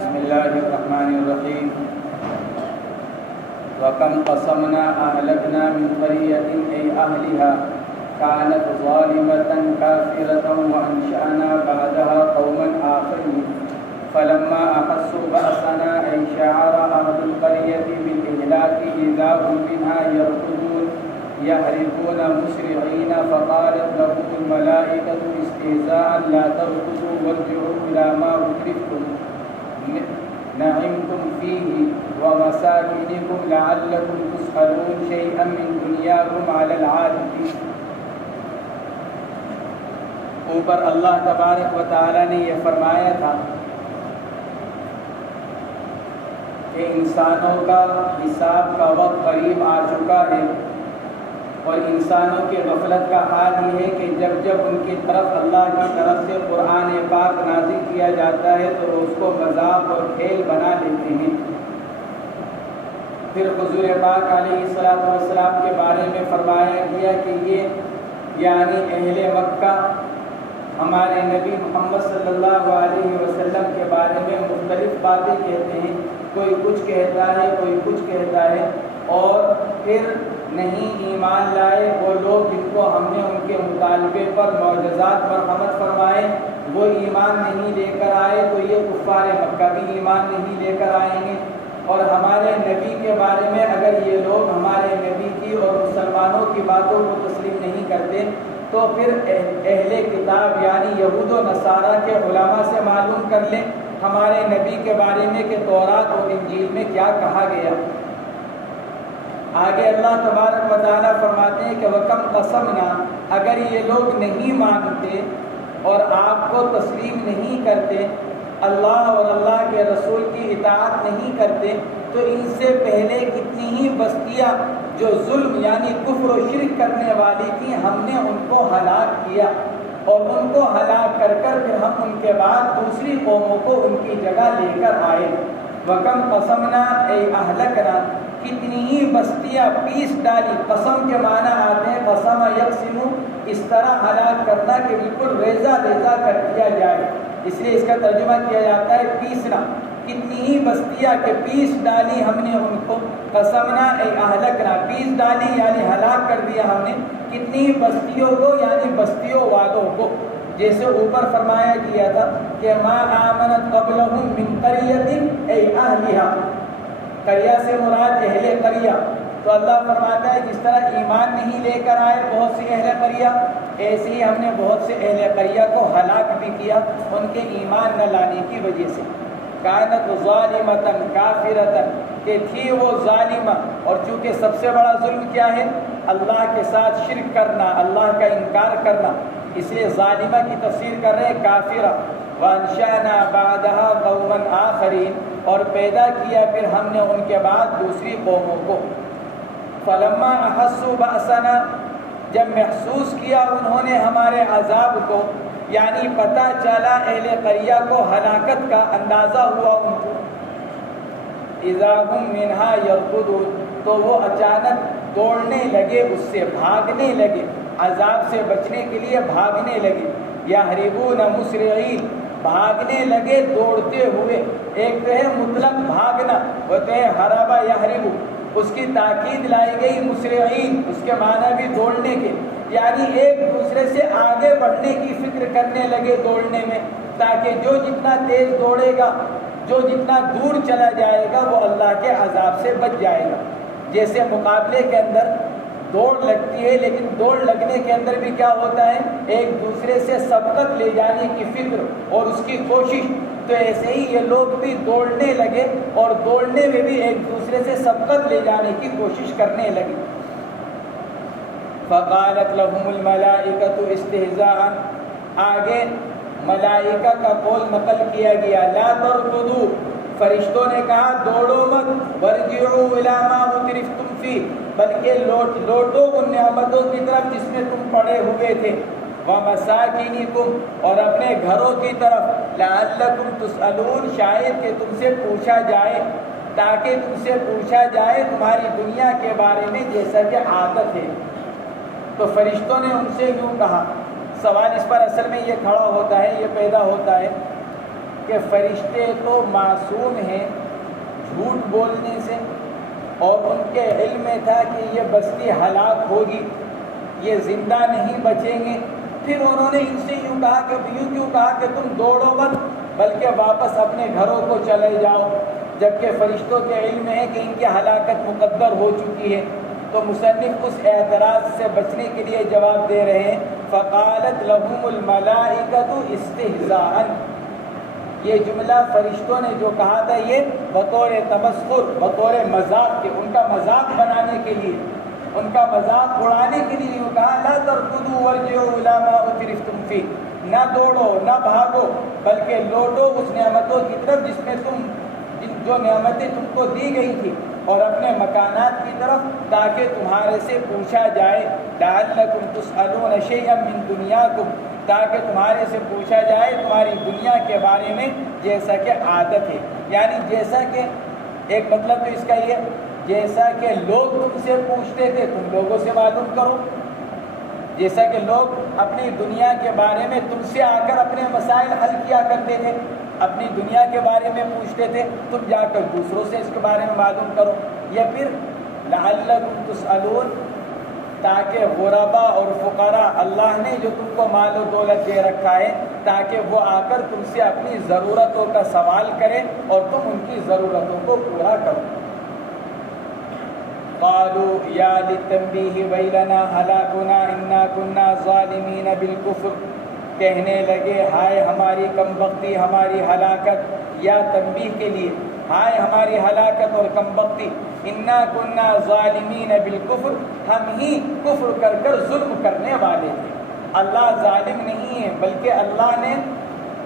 بسم الله الرحمن الرحيم وكم قصمنا أهلكنا من قرية أي أهلها كانت ظالمة كافرة وأنشأنا بعدها قوما آخرين فلما أحسوا بأسنا أي شعر أهل القرية بالإهلاك إذا هم منها يركضون يهربون مسرعين فقالت لهم الملائكة استهزاء لا تركضوا وارجعوا إلى ما أترفتم نعمتم فيه ومساكنكم لعلكم تسألون شيئا من دنياكم على العادة. اوپر اللہ تبارک و تعالی نے یہ فرمایا تھا کہ انسانوں کا حساب کا وقت قریب آ چکا ہے، اور انسانوں کی غفلت کا حال یہ ہے کہ جب جب ان کی طرف اللہ کی طرف سے قرآن پاک نازل کیا جاتا ہے تو اس کو مذاق اور کھیل بنا لیتے ہیں. پھر حضور پاک علیہ السلام کے بارے میں فرمایا گیا کہ یہ یعنی اہل مکہ ہمارے نبی محمد صلی اللہ علیہ وسلم کے بارے میں مختلف باتیں کہتے ہیں، کوئی کچھ کہتا ہے کوئی کچھ کہتا ہے، اور پھر نہیں ایمان لائے وہ لوگ جن کو ہم نے ان کے مطالبے پر معجزات مرحمت فرمائے وہ ایمان نہیں لے کر آئے، تو یہ کفار مکہ بھی ایمان نہیں لے کر آئیں گے. اور ہمارے نبی کے بارے میں اگر یہ لوگ ہمارے نبی کی اور مسلمانوں کی باتوں کو تسلیم نہیں کرتے تو پھر اہل کتاب یعنی یہود و نصارہ کے علماء سے معلوم کر لیں ہمارے نبی کے بارے میں کہ تورات اور انجیل میں کیا کہا گیا. آگے اللہ تبارک و تعالیٰ فرماتے ہیں کہ وَكَمْ قَصَمْنَا، اگر یہ لوگ نہیں مانتے اور آپ کو تسلیم نہیں کرتے، اللہ اور اللہ کے رسول کی اطاعت نہیں کرتے، تو ان سے پہلے کتنی ہی بستیاں جو ظلم یعنی کفر و شرک کرنے والی تھیں ہم نے ان کو ہلاک کیا، اور ان کو ہلاک کر کر پھر ہم ان کے بعد دوسری قوموں کو ان کی جگہ لے کر آئے. وَكَمْ قَصَمْنَا اے اہلکنا، کتنی ہی بستیاں پیس ڈالی. قسم کے معنی آتے ہیں قسم یقسم، اس طرح ہلاک کرنا کہ بالکل ریزہ ریزہ کر دیا جائے، اس لیے اس کا ترجمہ کیا جاتا ہے پیسنا. کتنی ہی بستیاں کہ پیس ڈالی ہم نے ان کو. قسمنا اے اہلکنا، پیس ڈالی یعنی ہلاک کر دیا ہم نے کتنی ہی بستیوں کو یعنی بستیوں والوں کو. جیسے اوپر فرمایا گیا تھا کہ ما آمنت قبلہم من قریۃ اے اہلھا، قریہ سے مراد اہل قریہ. تو اللہ فرماتا ہے جس طرح ایمان نہیں لے کر آئے بہت سے اہل قریہ، ایسے ہی ہم نے بہت سے اہل قریہ کو ہلاک بھی کیا ان کے ایمان نہ لانے کی وجہ سے. کانت ظالمۃ کافرۃ، کہ تھی وہ ظالمہ، اور چونکہ سب سے بڑا ظلم کیا ہے؟ اللہ کے ساتھ شرک کرنا، اللہ کا انکار کرنا، اس لیے ظالمہ کی تفسیر کر رہے ہیں کافرہ. وانشأنا بعدها قوما آخرین، اور پیدا کیا پھر ہم نے ان کے بعد دوسری قوموں کو. فلما احسوا بأسنا، جب محسوس کیا انہوں نے ہمارے عذاب کو، یعنی پتہ چلا اہل قریہ کو ہلاکت کا اندازہ ہوا ان کو، اذا هم منها يركضون، تو وہ اچانک دوڑنے لگے، اس سے بھاگنے لگے، عذاب سے بچنے کے لیے بھاگنے لگے. یہربون مسرعین، بھاگنے لگے دوڑتے ہوئے. ایک تو ہے مطلق بھاگنا، وہ تو ہے ہربا یہربو، اس کی تاکید لائی گئی مسرعین، اس کے معنی بھی دوڑنے کے، یعنی ایک دوسرے سے آگے بڑھنے کی فکر کرنے لگے دوڑنے میں، تاکہ جو جتنا تیز دوڑے گا، جو جتنا دور چلا جائے گا وہ اللہ کے عذاب سے بچ جائے گا. جیسے مقابلے کے اندر دوڑ لگتی ہے، لیکن دوڑ لگنے کے اندر بھی کیا ہوتا ہے؟ ایک دوسرے سے سبقت لے جانے کی فکر اور اس کی کوشش. تو ایسے ہی یہ لوگ بھی دوڑنے لگے، اور دوڑنے میں بھی ایک دوسرے سے سبقت لے جانے کی کوشش کرنے لگے. فقالت لهم الملائکۃ استہزاء، آگے ملائکہ کا قول نقل کیا گیا. لا ترکضوا، فرشتوں نے کہا دوڑو مت. وارجعوا الی ما اترفتم فیہ، بلکہ لوٹو ان نعمتوں کی طرف جس میں تم پڑے ہوئے تھے. ومساکنکم، اور اپنے گھروں کی طرف. لعلکم تسألون، شاید کہ تم سے پوچھا جائے، تاکہ تم سے پوچھا جائے تمہاری دنیا کے بارے میں جیسا کہ عادت ہے. تو فرشتوں نے ان سے یوں کہا. سوال اس پر اصل میں یہ کھڑا ہوتا ہے، یہ پیدا ہوتا ہے کہ فرشتے تو معصوم ہیں جھوٹ بولنے سے، اور ان کے علم میں تھا کہ یہ بستی ہلاک ہوگی، یہ زندہ نہیں بچیں گے، پھر انہوں نے ان سے یوں کہا کہ تم دوڑو مت بلکہ واپس اپنے گھروں کو چلے جاؤ، جبکہ فرشتوں کے علم ہے کہ ان کی ہلاکت مقدر ہو چکی ہے۔ تو مصنف اس اعتراض سے بچنے کے لیے جواب دے رہے ہیں، فقالت لهم الملائکۃ استہزاء، یہ جملہ فرشتوں نے جو کہا تھا یہ بطور تمسخر، بطور مذاق کے، ان کا مذاق بنانے کے لیے، ان کا مذاق اڑانے کے لیے یوں کہا، لا ترکضوا وارجعوا الی ما اترفتم فیہ، نہ دوڑو نہ بھاگو بلکہ لوٹو اس نعمتوں کی طرف جس میں جو نعمتیں تم کو دی گئی تھی، اور اپنے مکانات کی طرف، تاکہ تمہارے سے پوچھا جائے، لعلکم تسألون شیئا من دنیاکم، تاکہ تمہارے سے پوچھا جائے تمہاری دنیا کے بارے میں جیسا کہ عادت ہے، یعنی جیسا کہ ایک مطلب تو اس کا یہ، جیسا کہ لوگ تم سے پوچھتے تھے تم لوگوں سے معلوم کرو، جیسا کہ لوگ اپنی دنیا کے بارے میں تم سے آ کر اپنے مسائل حل کیا کرتے تھے، اپنی دنیا کے بارے میں پوچھتے تھے، تم جا کر دوسروں سے اس کے بارے میں معلوم کرو، یا پھر لعلکم تسألون، تاکہ غربا اور فقراء، اللہ نے جو تم کو مال و دولت دے رکھا ہے، تاکہ وہ آ کر تم سے اپنی ضرورتوں کا سوال کریں اور تم ان کی ضرورتوں کو پورا کرو۔ قالوا یا للتنبیہ ویلنا ہلاکنا انا کنا ظالمین بالکفر، کہنے لگے ہائے ہماری کم بختی، ہماری ہلاکت، یا تنبیہ کے لیے ہائے ہماری ہلاکت اور کم بختی، انا کنا ظالمین بالکفر، ہم ہی کفر کر کر ظلم کرنے والے تھے۔ اللہ ظالم نہیں ہے بلکہ اللہ نے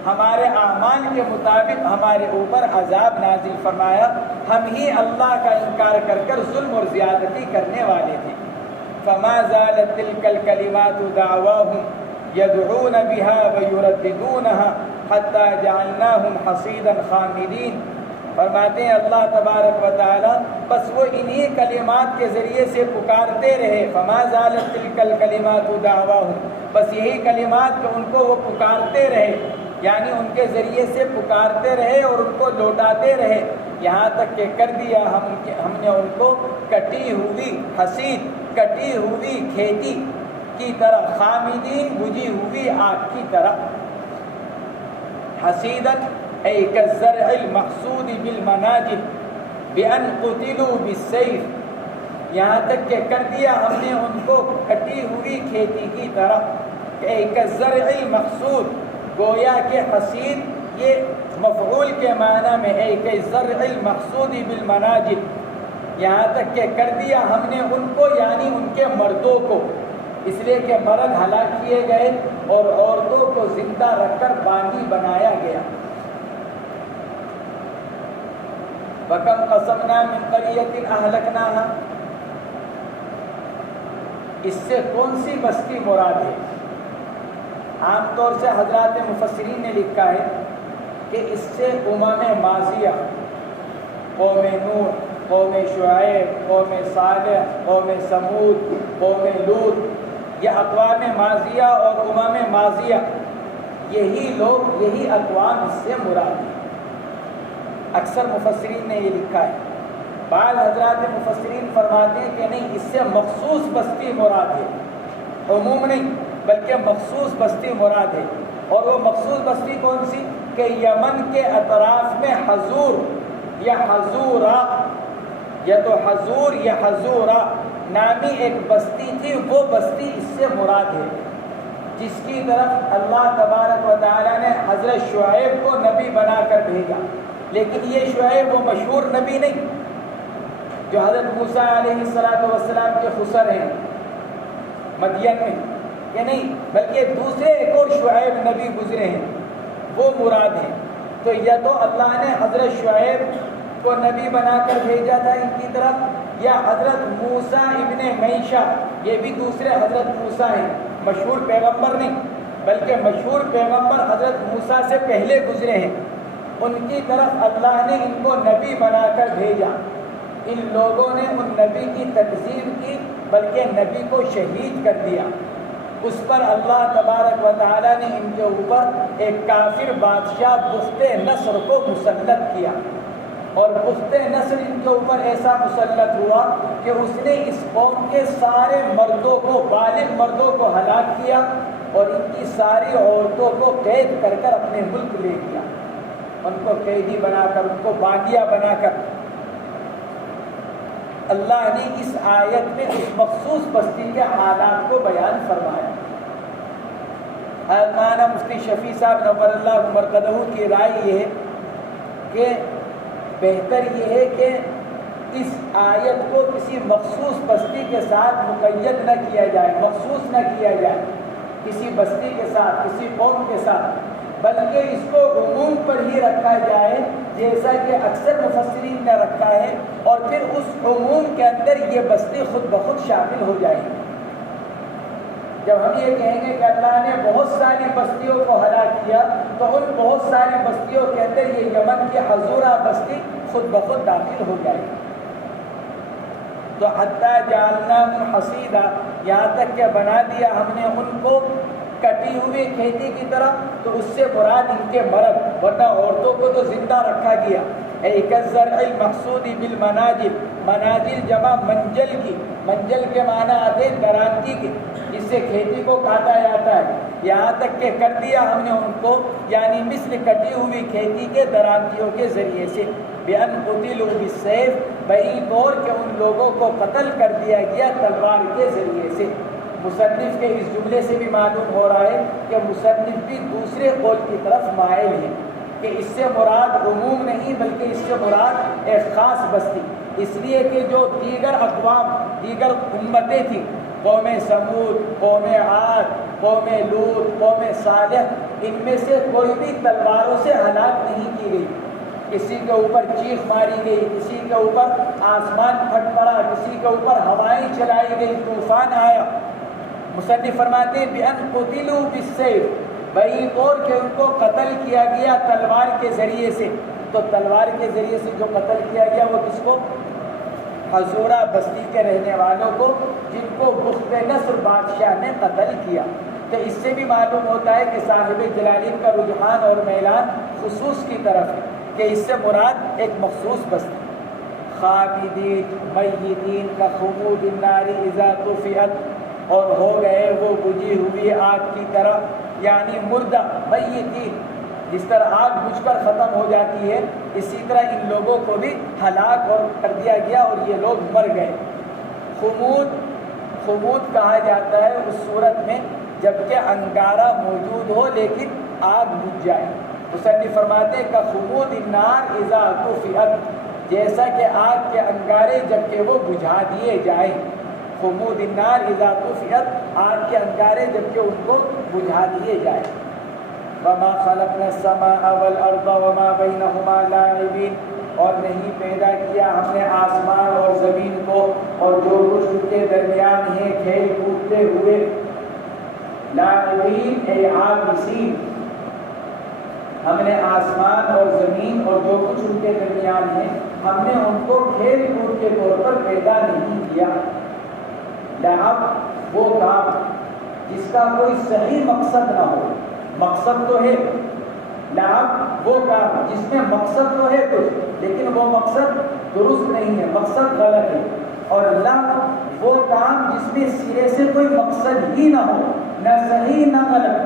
ہمارے اعمال کے مطابق ہمارے اوپر عذاب نازل فرمایا، ہم ہی اللہ کا انکار کر کر ظلم اور زیادتی کرنے والے تھے۔ فما زالت تلک الکلمات دعواہم یدعون بها ویرددونها حتی جعلناہم حصیدا خامدین، فرماتے ہیں اللہ تبارک و تعالی بس وہ انہی کلمات کے ذریعے سے پکارتے رہے، فما زالت تلک الکلمات دعواہم، بس یہی کلمات کہ ان کو وہ پکارتے رہے، یعنی ان کے ذریعے سے پکارتے رہے اور ان کو لوٹاتے رہے، یہاں تک کہ کر دیا ہم نے ان کو کٹی ہوئی حصید، کٹی ہوئی کھیتی کی طرح، خامدین بجھی ہوئی آگ کی طرح، حصیدت ای کالزرع المحصود بالمناجل بان قتلوا بالسیف، یہاں تک کہ کر دیا ہم نے ان کو کٹی ہوئی کھیتی کی طرح، ای کالزرع المحصود، گویا کہ حصید یہ مفعول کے معنی میں ہے، کہ زرع المحصود بالمناجل، یہاں تک کہ کر دیا ہم نے ان کو، یعنی ان کے مردوں کو، اس لیے کہ مرد ہلاک کیے گئے اور عورتوں کو زندہ رکھ کر باندھی بنایا گیا۔ وَكَمْ قَصَمْنَا مِنْ قَرْيَةٍ أَهْلَكْنَاهَا، اس سے کون سی بستی مراد ہے؟ عام طور سے حضرات مفسرین نے لکھا ہے کہ اس سے امم ماضیہ، قوم نوح، قوم شعیب، قوم صالح، قوم سمود، قوم لوط، یہ اقوام ماضیہ اور امم ماضیہ، یہی لوگ، یہی اقوام اس سے مراد ہیں۔ اکثر مفسرین نے یہ لکھا ہے، بعض حضرات مفسرین فرماتے ہیں کہ نہیں، اس سے مخصوص بستی مراد ہے، عموم نہیں بلکہ مخصوص بستی مراد ہے۔ اور وہ مخصوص بستی کون سی؟ کہ یمن کے اطراف میں حضور یا حضورا، یا تو حضور یا حضورا نامی ایک بستی تھی، وہ بستی اس سے مراد ہے، جس کی طرف اللہ تبارک و تعالیٰ نے حضرت شعیب کو نبی بنا کر بھیجا، لیکن یہ شعیب وہ مشہور نبی نہیں جو حضرت موسیٰ علیہ السلام کے خسر ہیں مدین میں، کہ نہیں، بلکہ دوسرے ایک اور شعیب نبی گزرے ہیں، وہ مراد ہیں۔ تو یا تو اللہ نے حضرت شعیب کو نبی بنا کر بھیجا تھا ان کی طرف، یا حضرت موسیٰ ابن میشا، یہ بھی دوسرے حضرت موسیٰ ہیں، مشہور پیغمبر نہیں بلکہ مشہور پیغمبر حضرت موسیٰ سے پہلے گزرے ہیں، ان کی طرف اللہ نے ان کو نبی بنا کر بھیجا۔ ان لوگوں نے ان نبی کی تکذیب کی، بلکہ نبی کو شہید کر دیا، اس پر اللہ تبارک و تعالیٰ نے ان کے اوپر ایک کافر بادشاہ بخت نصر کو مسلط کیا، اور بخت نصر ان کے اوپر ایسا مسلط ہوا کہ اس نے اس قوم کے سارے مردوں کو، بالغ مردوں کو ہلاک کیا، اور ان کی ساری عورتوں کو قید کر کر اپنے ملک لے گیا، ان کو قیدی بنا کر، ان کو باغیہ بنا کر۔ اللہ نے اس آیت میں اس مخصوص بستی کے حالات کو بیان فرمایا۔ مولانا مفتی شفیع صاحب نور اللہ مرقدہ کی رائے یہ ہے کہ بہتر یہ ہے کہ اس آیت کو کسی مخصوص بستی کے ساتھ مقید نہ کیا جائے، مخصوص نہ کیا جائے کسی بستی کے ساتھ، کسی قوم کے ساتھ، بلکہ اس کو عموم پر ہی رکھا جائے جیسا کہ اکثر مفسرین نے رکھا ہے، اور پھر اس عموم کے اندر یہ بستی خود بخود شامل ہو جائے گی۔ جب ہم یہ کہیں گے کہ اللہ نے بہت ساری بستیوں کو ہلاک کیا، تو ان بہت ساری بستیوں کے اندر یہ یمن کی حضورہ بستی خود بخود داخل ہو جائے گی۔ تو حتیٰ جعلناہم حصیدا، یہاں تک کہ بنا دیا ہم نے ان کو کٹی ہوئی کھیتی کی طرح، تو اس سے مراد ان کے مرد، ورنہ عورتوں کو تو زندہ رکھا گیا۔ کالزرع المحصود بالمناجل، مناجل جمع منجل کی، منجل کے معنی آتے ہیں درانتی کے، جس سے کھیتی کو کاٹا جاتا ہے، یہاں تک کہ کر دیا ہم نے ان کو، یعنی مثل کٹی ہوئی کھیتی کے درانتیوں کے ذریعے سے۔ بِأَنْ قُتِلُوا بِالسَّيْفِ، بعید طور کہ ان لوگوں کو قتل کر دیا گیا تلوار کے ذریعے سے۔ مصنف کے اس جملے سے بھی معلوم ہو رہا ہے کہ مصنف بھی دوسرے قول کی طرف مائل ہے کہ اس سے مراد عموم نہیں بلکہ اس سے مراد ایک خاص بستی، اس لیے کہ جو دیگر اقوام، دیگر امتیں تھیں، قوم سمود، قوم عاد، قوم لوط، قوم صالح، ان میں سے کوئی بھی تلواروں سے ہلاک نہیں کی گئی، کسی کے اوپر چیخ ماری گئی، کسی کے اوپر آسمان پھٹ پڑا، کسی کے اوپر ہوائیں چلائی گئی، طوفان آیا۔ مصنف فرماتے ہیں بِأَنْ قُتِلُوا بِالسَّيْفِ، بعید طور کہ ان کو قتل کیا گیا تلوار کے ذریعے سے۔ تو تلوار کے ذریعے سے جو قتل کیا گیا وہ کس کو؟ حضورہ بستی کے رہنے والوں کو، جن کو بخت نصر بادشاہ نے قتل کیا۔ تو اس سے بھی معلوم ہوتا ہے کہ صاحب جلالین کا رجحان اور میلان خصوص کی طرف ہے، کہ اس سے مراد ایک مخصوص بستی۔ خامدین میتین کا خمود النار اذا طفئت، اور ہو گئے وہ بجھی ہوئی آگ کی طرح، یعنی مردہ، میتین، جس طرح آگ بجھ کر ختم ہو جاتی ہے اسی طرح ان لوگوں کو بھی ہلاک اور کر دیا گیا اور یہ لوگ مر گئے۔ خمود، خمود کہا جاتا ہے اس صورت میں جبکہ انگارہ موجود ہو لیکن آگ بجھ جائے۔ مصنف فرماتے ہیں کہ خمود النار اذا طفئت، جیسا کہ آگ کے انگارے جبکہ وہ بجھا دیے جائیں۔ خمود النار اذا طفئت، آگ کے انگارے جبکہ ان کو بجھا دیے جائیں۔ وما خلقنا السماء والارض وما بينهما لاعبين، اور نہیں پیدا کیا ہم نے آسمان اور زمین کو اور جو کچھ ان کے درمیان ہے کھیل کودتے ہوئے۔ لاعبین اے عابثین، ہم نے آسمان اور زمین اور جو کچھ ان کے درمیان ہے ہم نے ان کو کھیل کود کے طور پر پیدا نہیں کیا۔ لعب وہ کام جس کا کوئی صحیح مقصد نہ ہو، مقصد تو ہے، لعب وہ کام جس میں مقصد تو ہے کچھ لیکن وہ مقصد درست نہیں ہے، مقصد غلط ہے۔ اور لعب وہ کام جس میں سرے سے کوئی مقصد ہی نہ ہو، نہ صحیح نہ غلط۔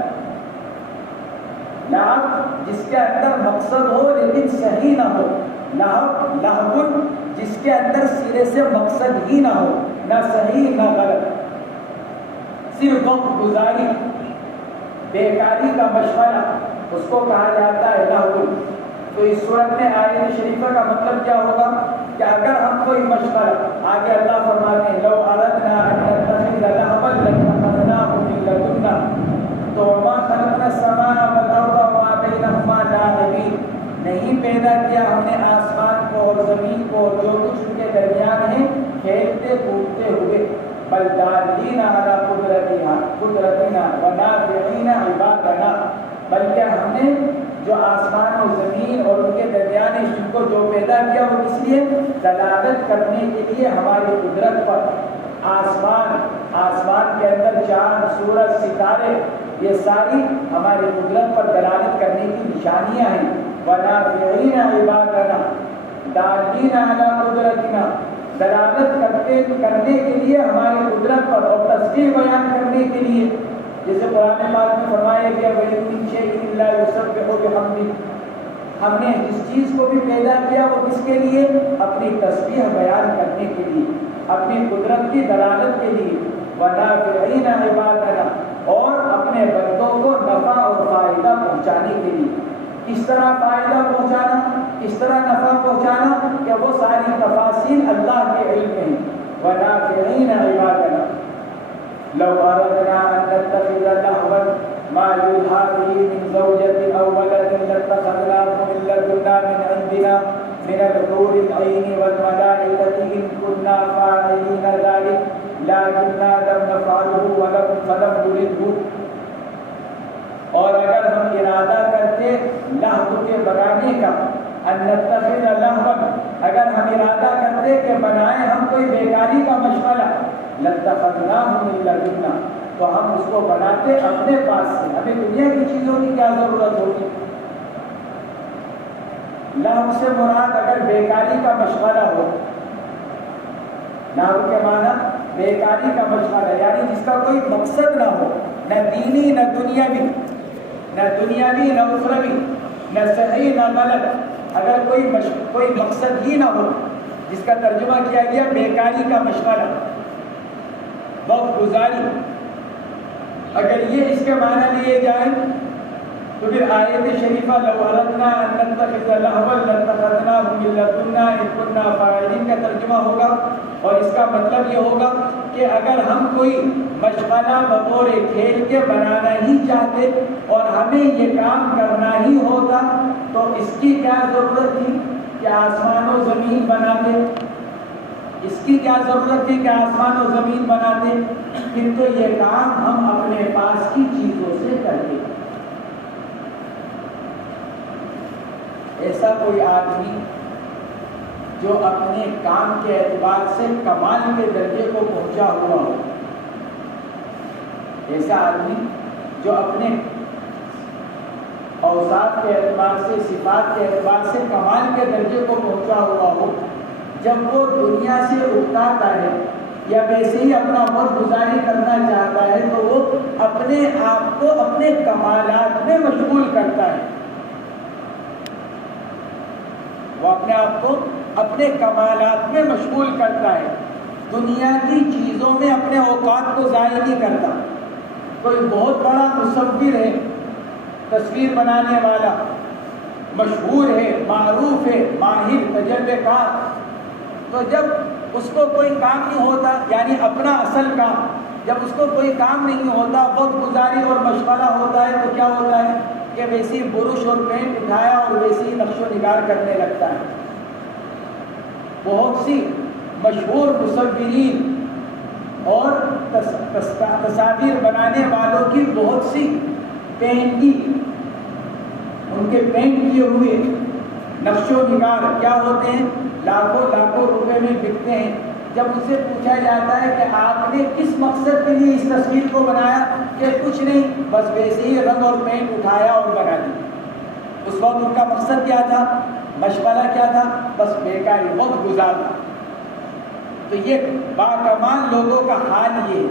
لعب جس کے اندر مقصد ہو لیکن صحیح نہ ہو، لہو جس کے اندر سرے سے مقصد ہی نہ ہو، نہ صحیح نہ غلط، صرف وقت گزاری، بیکاری کا مشغلہ، اس کو کہا جاتا ہے لہو۔ تو اس صورت میں آیت شریفہ کا مطلب کیا ہوگا کہ اگر ہم کوئی مشغلہ، آگے اللہ فرماتے ہیں لو اردنا ان نتخذ لهوا لاتخذناه من لدنا، تو وما خلقنا السماء والارض وما بينهما لاعبين، نہیں پیدا کیا ہم نے آسمان کو اور زمین کو اور جو کچھ ان کے درمیان ہے کھیلتے کودتے ہوئے، بل دالین علی قدرتنا ونافعین عبادنا، بلکہ ہم نے جو آسمان اور زمین اور ان کے درمیان ان کو جو پیدا کیا وہ اس لیے دلالت کرنے کے لیے ہماری قدرت پر، آسمان کے اندر چاند، سورج، ستارے، یہ ساری ہماری قدرت پر دلالت کرنے کی نشانیاں ہیں۔ وَنَافِعِينَ عِبَادَنَا دَالِّينَ عَلَىٰ قُدْرَتِنَا، دلالت کرنے کے لیے ہماری قدرت پر اور تصویر بیان کرنے کے لیے، جیسے قرآن پاک میں فرمایا گیا وَإِن مِّن شَيْءٍ إِلَّا يُسَبِّحُ بِحَمْدِهِ، ہم نے جس چیز کو بھی پیدا کیا وہ کس کے لیے؟ اپنی تسبیح بیان کرنے کے لیے، اپنی قدرت کی دلالت کے لیے۔ وَنَافِعِينَ عِبَادَنَا، اور اپنے بندوں کو نفع اور فائدہ پہنچانے کے لیے۔ کس طرح فائدہ پہنچانا، کس طرح نفع پہنچانا، کہ وہ ساری تفاصیل اللہ کے علم میں ہیں۔ وَنَافِعِينَ عِبَادَنَا لَوْ أَرَدْنَا أَن نَّتَّخِذَ لَهْوًا مَا يُلْهَىٰ بِهِ مِن زَوْجَةٍ أَوْ وَلَدٍ لَّاتَّخَذْنَاهُ مِن لَّدُنَّا مِنْ عِندِنَا مِنَ الْحُورِ الْعِينِ وَالْمَلَائِكَةِ إِن كُنَّا فَاعِلِينَ ذَٰلِكَ لَٰكِنَّا لَمْ نَفْعَلْهُ فَلَمْ نُرِدْهُ۔ اور اگر ہم ارادہ کرتے لہو کے بنانے کا، ان نتخذ لہوا، اگر ہم ارادہ کرتے کہ بنائیں ہم کوئی بیکاری کا مشغلہ، لاتخذناہ من لدنا، تو ہم اس کو بناتے اپنے پاس سے، ہمیں دنیا کی چیزوں کی کیا ضرورت ہوگی۔ لہو سے مراد اگر بیکاری کا مشغلہ ہو، لہو کے معنی بیکاری کا مشغلہ، یعنی جس کا کوئی مقصد نہ ہو، نہ دینی نہ دنیاوی، نہ اخروی، نہ صحیح نہ غلط، اگر کوئی مقصد ہی نہ ہو، جس کا ترجمہ کیا گیا بیکاری کا مشغلہ، وقت گزاری، اگر یہ اس کے معنی لیے جائیں تو پھر آیت شریفہ لو اردنا ان نتخذ لہوا لاتخذناہ من لدنا ان كنا فاعلین کا ترجمہ ہوگا، اور اس کا مطلب یہ ہوگا کہ اگر ہم کوئی مشغلہ بطور کھیل کے بنانا ہی چاہتے اور ہمیں یہ کام کرنا ہی ہوتا تو اس کی کیا ضرورت تھی کہ آسمان و زمین بناتے، اس کی کیا ضرورت تھی کہ آسمان و زمین بناتے، پھر تو یہ کام ہم اپنے پاس کی چیزوں سے کرتے۔ ایسا کوئی آدمی جو اپنے کام کے اعتبار سے کمال کے درجے کو پہنچا ہوا ہو، ایسا آدمی جو اپنے اوصاف کے اعتبار سے، صفات کے اعتبار سے کمال کے درجے کو پہنچا ہوا ہو، جب وہ دنیا سے اکتاتا ہے یا ویسے ہی اپنا وقت گزاری کرنا چاہتا ہے تو وہ اپنے آپ کو اپنے کمالات میں مشغول کرتا ہے، وہ اپنے آپ کو اپنے کمالات میں مشغول کرتا ہے، دنیا کی چیزوں میں اپنے اوقات کو ضائع نہیں کرتا۔ کوئی بہت بڑا مصور ہے، تصویر بنانے والا، مشہور ہے، معروف ہے، ماہر، تجربے کار، تو جب اس کو کوئی کام نہیں ہوتا، یعنی اپنا اصل کام، جب اس کو کوئی کام نہیں ہوتا، وقت گزاری اور مشغلہ ہوتا ہے تو کیا ہوتا ہے کہ ویسی برش اور پینٹ اٹھایا اور ویسی نقش و نگار کرنے لگتا ہے۔ بہت سی مشہور مصورین اور تصاویر بنانے والوں کی بہت سی پینٹنگ، ان کے پینٹ کیے ہوئے نقش و نگار کیا ہوتے ہیں، لاکھوں روپے میں بکتے ہیں۔ جب ان سے پوچھا جاتا ہے کہ آپ نے کس مقصد کے لیے اس تصویر کو بنایا، کہ کچھ نہیں، بس ویسے ہی رنگ اور پینٹ اٹھایا اور بنا دی۔ اس وقت ان کا مقصد کیا تھا، مشغلہ کیا تھا، بس بیکاری، وقت گزارنا۔ تو یہ باکمال لوگوں کا حال یہ ہے۔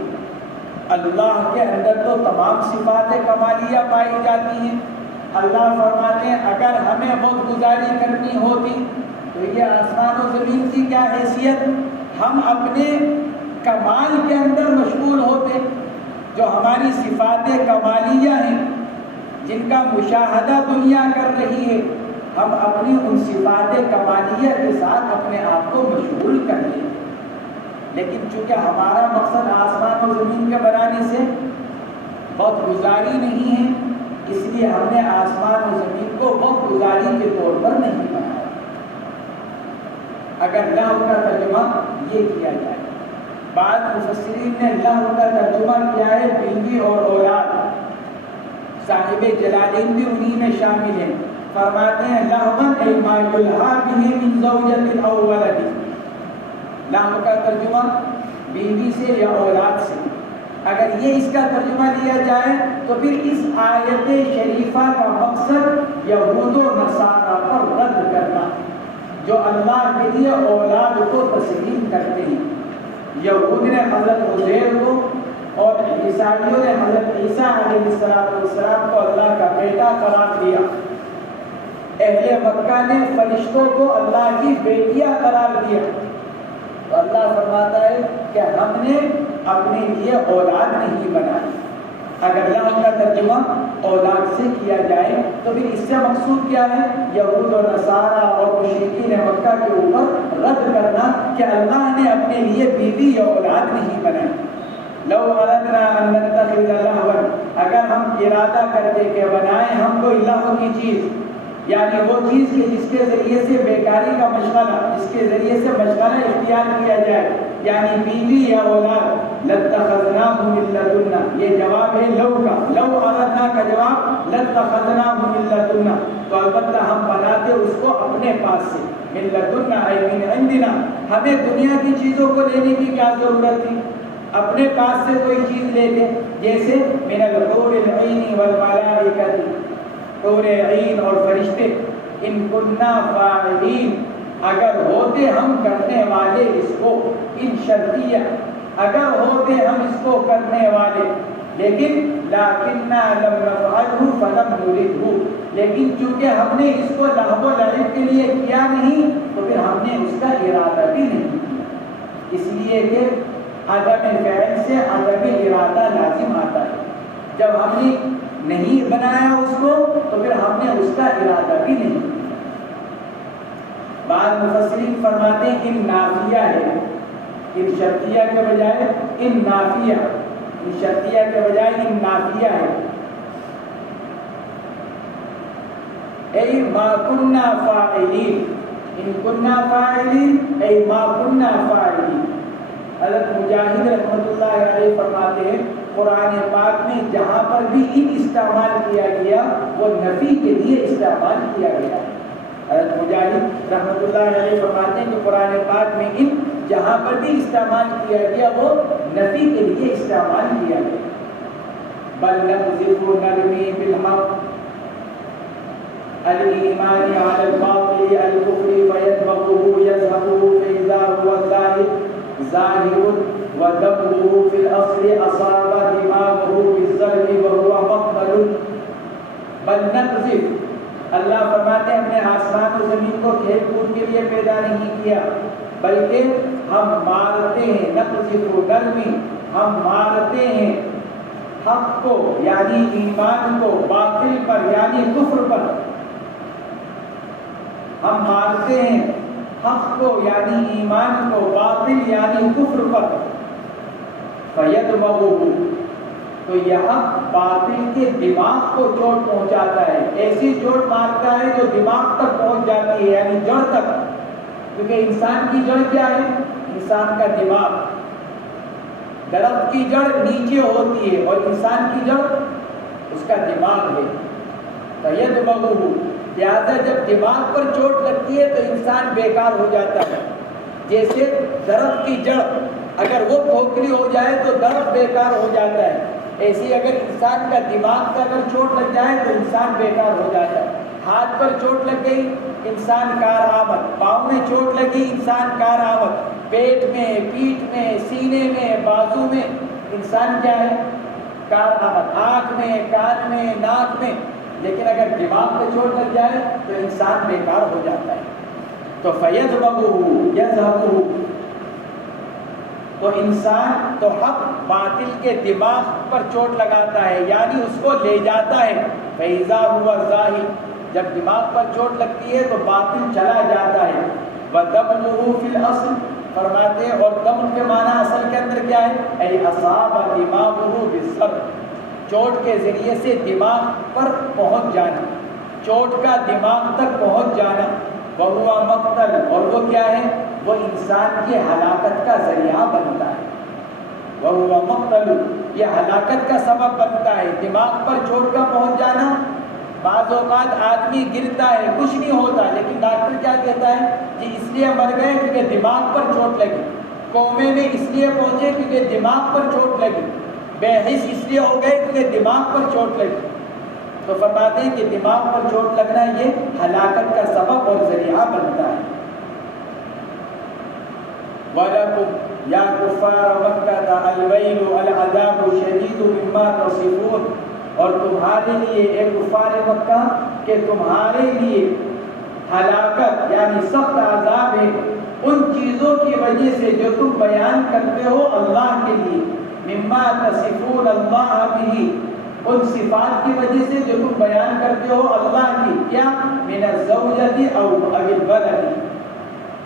اللہ کے اندر تو تمام صفات کمالیہ پائی جاتی ہیں۔ اللہ فرماتے ہیں اگر ہمیں وقت گزاری کرنی ہوتی تو یہ آسمان و زمین کی کیا حیثیت، ہم اپنے کمال کے اندر مشغول ہوتے، جو ہماری صفات کمالیہ ہیں جن کا مشاہدہ دنیا کر رہی ہے، ہم اپنی ان صفات کمالیہ کے ساتھ اپنے آپ کو مشغول کر لیں۔ لیکن چونکہ ہمارا مقصد آسمان و زمین کے بنانے سے وقت گزاری نہیں ہے، اس لیے ہم نے آسمان و زمین کو وقت گزاری کے طور پر نہیں بنایا۔ اگر لہو کا ترجمہ یہ کیا جائے، بعض مفسرین نے لہو کا ترجمہ کیا ہے بیوی اور اولاد، صاحب جلالین بھی انہی میں شامل ہیں، فرماتے ہیں لہون ای ما یلہا بہ من زوجۃ او ولد۔ لہو کا ترجمہ بیوی سے یا اولاد سے۔ اگر یہ اس کا ترجمہ لیا جائے تو پھر اس آیت شریفہ کا مقصد یہود و نصارہ پر رد کرنا جو اللہ کے لیے اولاد کو تسلیم کرتے ہیں۔ یہود نے حضرت عزیر کو اور عیسائیوں نے حضرت عیسیٰ علیہ السلام کو اللہ کا بیٹا قرار دیا۔ اہل مکہ نے فرشتوں کو اللہ کی بیٹیاں قرار دیا۔ تو اللہ فرماتا ہے کہ ہم نے اپنے لیے اولاد نہیں بنائی۔ اگر لفظ کا ترجمہ اولاد سے کیا جائے تو پھر اس سے مقصود کیا ہے؟ یہود و نصارہ اور مشرکین مکہ کے اوپر رد کرنا کہ اللہ نے اپنے لیے بیوی یا اولاد نہیں بنائی۔ لو اردنا ان نتخذ لہوا، اگر ہم ارادہ کرتے کہ بنائیں ہم کوئی لہو کی چیز، یعنی وہ چیز کہ جس کے ذریعے سے بیکاری کا مشغلہ، جس کے ذریعے سے مشغلہ اختیار کیا جائے، یعنی بیوی یا اولاد، لاتخذناہ من لدنا، یہ جواب ہے لو کا، لو اردنا کا جواب لاتخذناہ من لدنا، تو البتہ ہم بناتے اس کو اپنے پاس سے، من لدنا ای من عندنا، ہمیں دنیا کی چیزوں کو لینے کی کیا ضرورت تھی؟ اپنے پاس سے کوئی چیز لے کے، جیسے من الحور العین والملائکۃ، حور عین اور فرشتے، ان کننا فاعلین، اگر ہوتے ہم کرنے والے اس کو، ان شرطیہ، اگر ہوتے ہم اس کو کرنے والے، لیکن لکننا لم نفعلہ فلم نردہ، لیکن چونکہ ہم نے اس کو لہو و لعب کے لیے کیا نہیں تو پھر ہم نے اس کا ارادہ بھی نہیں کیا، اس لیے کہ عدم فعل سے عدم ارادہ لازم آتا ہے۔ جب ہم نے نہیں بنایا اس کو تو پھر ہم نے اس کا ارادہ بھی نہیں کیا۔ بعض مفسرین فرماتے ہیں ان نافیہ ہے، ان شرطیہ کے بجائے ان نافیہ، ان شرطیہ کے بجائے ان نافیہ ہے۔ اے ما کننا فاعلین، ان کننا فاعلین اے ما کننا فاعلین۔ حضرت مجاہد رحمۃ اللہ علیہ فرماتے ہیں قرآن پاک میں جہاں پر بھی ان استعمال کیا گیا وہ نفی کے لیے استعمال کیا گیا۔ حضرت مجاہد رحمۃ اللہ علیہ فرماتے ہیں کہ قرآن پاک میں ان جہاں پر بھی استعمال کیا گیا وہ نفی کے لیے استعمال کیا گیا۔ بل نقذف نرمی بالحق الایمان علی الباطل الکفر فیدمغه یذهبه فاذا هو ظاہر ودمه فی الاصل اصاب دماغه بالظلم وهو مقبل بل نقذف، اللہ فرماتے ہیں ہم نے آسمان و زمین کو کھیل کود کے لیے پیدا نہیں کیا بلکہ ہم مارتے ہیں، نقذف نرمی، ہم مارتے ہیں حق کو یعنی ایمان کو، باطل پر یعنی کفر پر، ہم مارتے ہیں حق کو یعنی ایمان کو، باطل یعنی کفر پر، فیدمغه، تو یہ حق باطل کے دماغ کو چوٹ پہنچاتا ہے، ایسی چوٹ مارتا ہے جو دماغ تک پہنچ جاتی ہے یعنی جڑ تک، کیونکہ انسان کی جڑ کیا ہے؟ انسان کا دماغ۔ درخت کی جڑ نیچے ہوتی ہے اور انسان کی جڑ اس کا دماغ ہے۔ فیدمغه، لہذا جب دماغ پر چوٹ لگتی ہے تو انسان بیکار ہو جاتا ہے، جیسے درخت کی جڑ اگر وہ کھوکھلی ہو جائے تو درخت بیکار ہو جاتا ہے، ایسی اگر انسان کا دماغ پر اگر چوٹ لگ جائے تو انسان بیکار ہو جاتا ہے۔ ہاتھ پر چوٹ لگ گئی انسان کارآمد، پاؤں میں چوٹ لگی انسان کارآمد، پیٹ میں، پیٹھ میں، سینے میں، بازو میں انسان کیا ہے؟ کارآمد، آنکھ میں، کان میں، ناک میں، لیکن اگر دماغ پہ چوٹ لگ جائے تو انسان بیکار ہو جاتا ہے۔ تو فیدمغه یذهبه، تو انسان تو حق باطل کے دماغ پر چوٹ لگاتا ہے یعنی اس کو لے جاتا ہے، فاذا هو ظاہر، جب دماغ پر چوٹ لگتی ہے تو باطل چلا جاتا ہے، ودمغه فی الاصل، فرماتے ہیں اور دم کے معنی اصل کے اندر کیا ہے؟ ای اصاب دماغه بالضرب، چوٹ کے ذریعے سے دماغ پر پہنچ جانا، چوٹ کا دماغ تک پہنچ جانا، وہو مقتل، اور وہ کیا ہے؟ وہ انسان کی ہلاکت کا ذریعہ بنتا ہے، وہو مقتل، یہ ہلاکت کا سبب بنتا ہے۔ دماغ پر چوٹ کا پہنچ جانا، بعض اوقات آدمی گرتا ہے کچھ نہیں ہوتا لیکن ڈاکٹر کیا کہتا ہے کہ اس لیے مر گئے کیونکہ دماغ پر چوٹ لگی، کومے میں اس لیے پہنچے کیونکہ دماغ پر چوٹ لگی، بے حس اس لیے ہو گئے کیونکہ دماغ پر چوٹ لگی۔ تو فرماتے ہیں کہ دماغ پر چوٹ لگنا یہ ہلاکت کا سبب اور ذریعہ بنتا ہے۔ وَلَكُمْ يَا كُفَّارَ مَكَّةَ الْوَيْلُ الْعَذَابُ الشَّدِيدُ مِمَّا تَصِفُونَ، اور تمہارے لیے اے کفار مکہ کہ تمہارے لیے ہلاکت یعنی سخت عذاب ہے ان چیزوں کی وجہ سے جو تم بیان کرتے ہو اللہ کے لیے، مما تصفون اللہ بھی، ان صفات کی وجہ سے جو تم بیان کرتے ہو اللہ کی، کیا من الزوجۃ او الولد،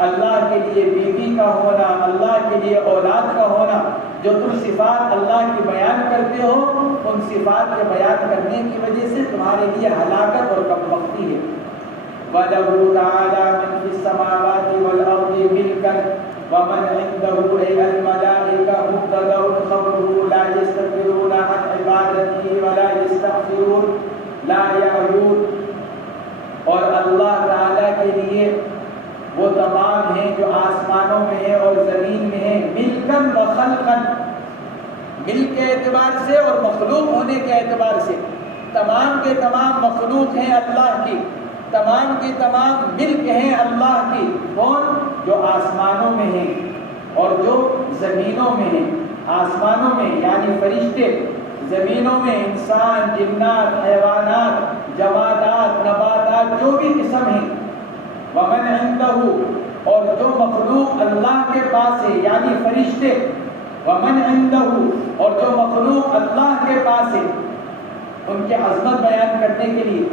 اللہ کے لیے بیوی کا ہونا، اللہ کے لیے اولاد کا ہونا، جو تم صفات اللہ کی بیان کرتے ہو ان صفات کے بیان کرنے کی وجہ سے تمہارے لیے ہلاکت اور کمبختی ہے۔ وَلَهُ تَعَالَى مِنْ فِي السَّمَاوَاتِ وَالْأَرْضِ مِلْكًا وَمَنْ عِنْدَهُ أَيْ الْمَلَائِكَةُ مُبْتَدَأٌ خَبْرُهُ لَا يَسْتَكْبِرُونَ عَنْ عِبَادَتِهِ وَلَا يَسْتَحْسِرُونَ لَا يَعْلُونَ، اور اللہ تعالیٰ کے لیے وہ تمام ہیں جو آسمانوں میں ہیں اور زمین میں ہیں، ملکن و خلقن، ملک کے اعتبار سے اور مخلوق ہونے کے اعتبار سے، تمام کے تمام مخلوق ہیں اللہ کی، تمام کی تمام ملک ہیں اللہ کی، کون؟ جو آسمانوں میں ہیں اور جو زمینوں میں ہیں۔ آسمانوں میں یعنی فرشتے، زمینوں میں انسان، جنات، حیوانات، جمادات، نباتات، جو بھی قسم ہیں۔ ومن عندہ، اور جو مخلوق اللہ کے پاس ہے یعنی فرشتے، ومن عندہ، اور جو مخلوق اللہ کے پاس ہے، ان کی عظمت بیان کرنے کے لیے،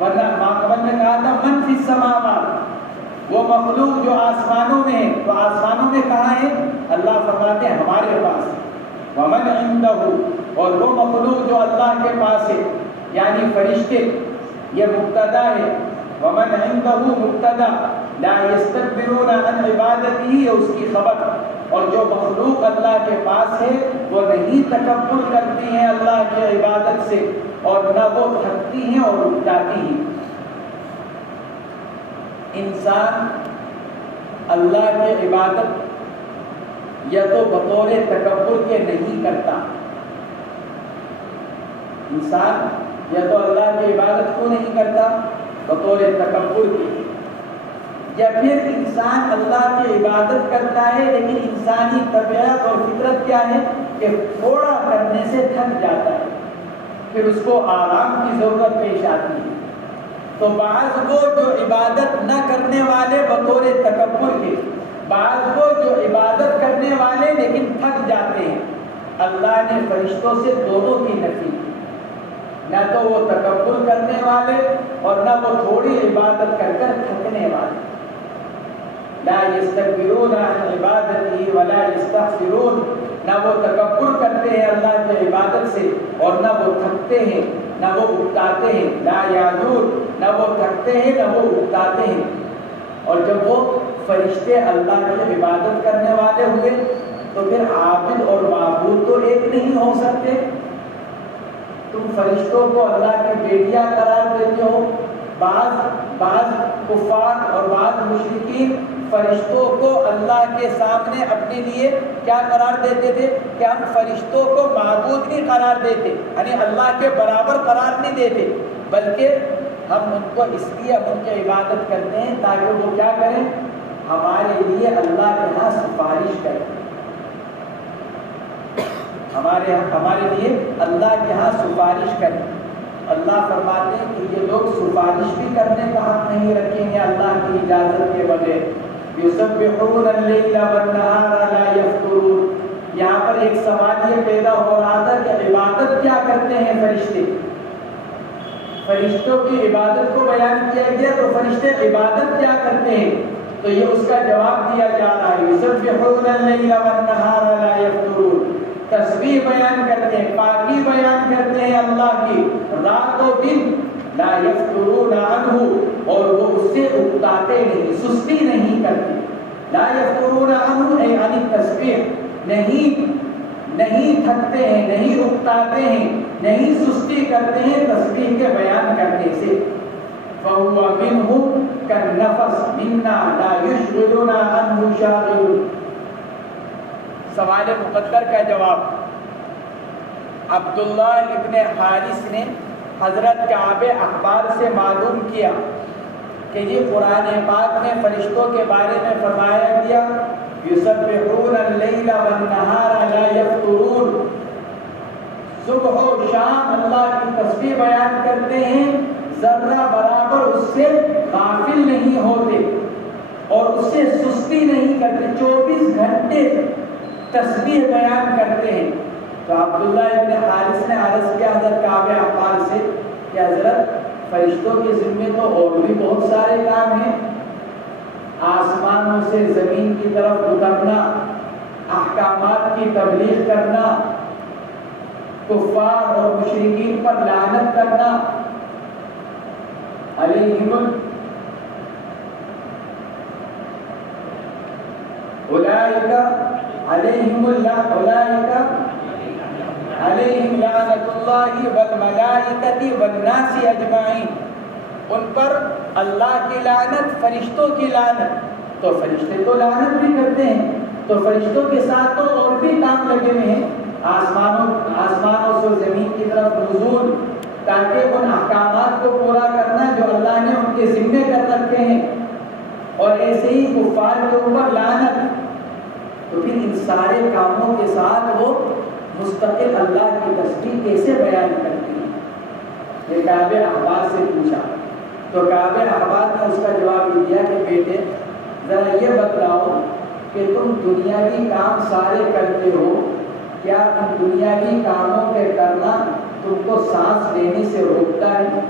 ورنہ ماقبل میں کہا تھا من فی السماوات، وہ مخلوق جو آسمانوں میں ہے، تو آسمانوں میں کہاں ہے؟ اللہ فرماتے ہیں ہمارے پاس۔ ومن عندہ، اور وہ مخلوق جو اللہ کے پاس ہے یعنی فرشتے، یہ مبتدا ہے، ومن عندہ مبتدا، لا یستکبرون عن عبادتہ، یہ اس کی خبر، اور جو مخلوق اللہ کے پاس ہے وہ نہیں تکبر کرتی ہیں اللہ کی عبادت سے، اور نہ وہ تھکتی ہیں اور رک جاتی ہیں۔ انسان اللہ کی عبادت یا تو بطور تکبر کے نہیں کرتا، انسان یا تو اللہ کی عبادت کو نہیں کرتا بطور تکبر کی، یا پھر انسان اللہ کی عبادت کرتا ہے لیکن انسانی طبیعت اور فطرت کیا ہے کہ تھوڑا کرنے سے تھک جاتا ہے، پھر اس کو آرام کی ضرورت پیش آتی ہے۔ تو بعض وہ جو عبادت نہ کرنے والے بطور تکبر کے، بعض وہ جو عبادت کرنے والے لیکن تھک جاتے ہیں، اللہ نے فرشتوں سے دونوں کی نفی کی، نہ تو وہ تکبر کرنے والے اور نہ وہ تھوڑی عبادت کر کر تھکنے والے۔ لا یستکبرون عن عبادتہ ولا یستحسرون، نہ وہ تکبر کرتے ہیں اللہ کی عبادت سے اور نہ وہ تھکتے ہیں، نہ وہ اکتاتے ہیں، لا یعلون، نہ وہ تھکتے ہیں نہ وہ اکتاتے ہیں۔ اور جب وہ فرشتے اللہ کی عبادت کرنے والے ہوئے تو پھر عابد اور معبود تو ایک نہیں ہو سکتے۔ تم فرشتوں کو اللہ کی بیٹیاں قرار دیتے ہو، بعض کفار اور بعض مشرکین فرشتوں کو اللہ کے سامنے اپنے لیے کیا قرار دیتے تھے کہ ہم فرشتوں کو معبود نہیں قرار دیتے، یعنی اللہ کے برابر قرار نہیں دیتے، بلکہ ہم ان کو اس لیے ہم ان کی عبادت کرتے ہیں تاکہ وہ کیا کریں؟ ہمارے لیے اللہ کے ہاں سفارش کریں، ہمارے لیے اللہ کے ہاں سفارش کریں۔ اللہ فرماتے ہیں کہ یہ لوگ سفارش بھی کرنے کا حق نہیں رکھیں گے اللہ کی اجازت کے بغیر۔ یسبحون اللیل والنہار لا یفترون، یہاں پر ایک سوال یہ پیدا ہو رہا تھا کہ عبادت کیا کرتے ہیں فرشتے؟ فرشتوں کی عبادت کو بیان کیا گیا تو فرشتے عبادت کیا کرتے ہیں؟ تو یہ اس کا جواب دیا جا رہا ہے، یسبحون اللیل والنہار لا یفترون، تسبیح بیان کرتے ہیں، پاکی بیان کرتے ہیں اللہ کی رات و دن، لا یفترون عنہ، اور وہ اس سے اکتاتے نہیں، سستی نہیں کرتے۔ لا یفترون عنہ یعنی تسبیح، نہیں تھکتے ہیں، نہیں اکتاتے ہیں، نہیں سستی کرتے ہیں تسبیح کے بیان کرنے سے۔ فَهُوَ مِنْهُ كَالنَّفَسِ مِنَّا لَا يُشْغِلُنَا عَنْهُ شَاغِلٌ، سوال مقدر کا جواب عبداللہ ابن حارث نے حضرت کعب احبار سے معلوم کیا کہ یہ قرآن پاک میں فرشتوں کے بارے میں فرمایا گیا یسبحون اللیل والنہار لا یفترون، صبح و شام اللہ کی تسبیح بیان کرتے ہیں، ذرہ برابر اس سے غافل نہیں ہوتے اور اس سے سستی نہیں کرتے، 24 گھنٹے تسبیح بیان کرتے ہیں۔ تو عبداللہ ابن حارث نے عرض کیا حضرت کعب احبار سے کہ حضرت فرشتوں کے ذمے تو اور بھی بہت سارے کام ہیں، آسمانوں سے زمین کی طرف اترنا، احکامات کی تبلیغ کرنا، کفار اور مشرکین پر لعنت کرنا، علیہم علیہم لعنت اللہ والملائکۃ والناس اجمعین، ان پر اللہ کی لعنت، فرشتوں کی لعنت۔ تو فرشتے تو لعنت بھی کرتے ہیں، تو فرشتوں کے ساتھ تو اور بھی کام لگے ہوئے ہیں، آسمانوں سے زمین کی طرف نزول، تاکہ ان احکامات کو پورا کرنا جو اللہ نے ان کے ذمے کر رکھے ہیں، اور ایسے ہی کفار کے اوپر لعنت۔ تو پھر ان سارے کاموں کے ساتھ وہ مستقل اللہ کی تسبیح کیسے بیان کرتی ہیں؟ یہ کعب احبار سے پوچھا، تو کعب احبار نے اس کا جواب یہ دیا کہ بیٹے ذرا یہ بتلاؤ کہ تم دنیاوی کام سارے کرتے ہو، کیا ان دنیاوی کاموں کے کرنا تم کو سانس لینے سے روکتا ہے؟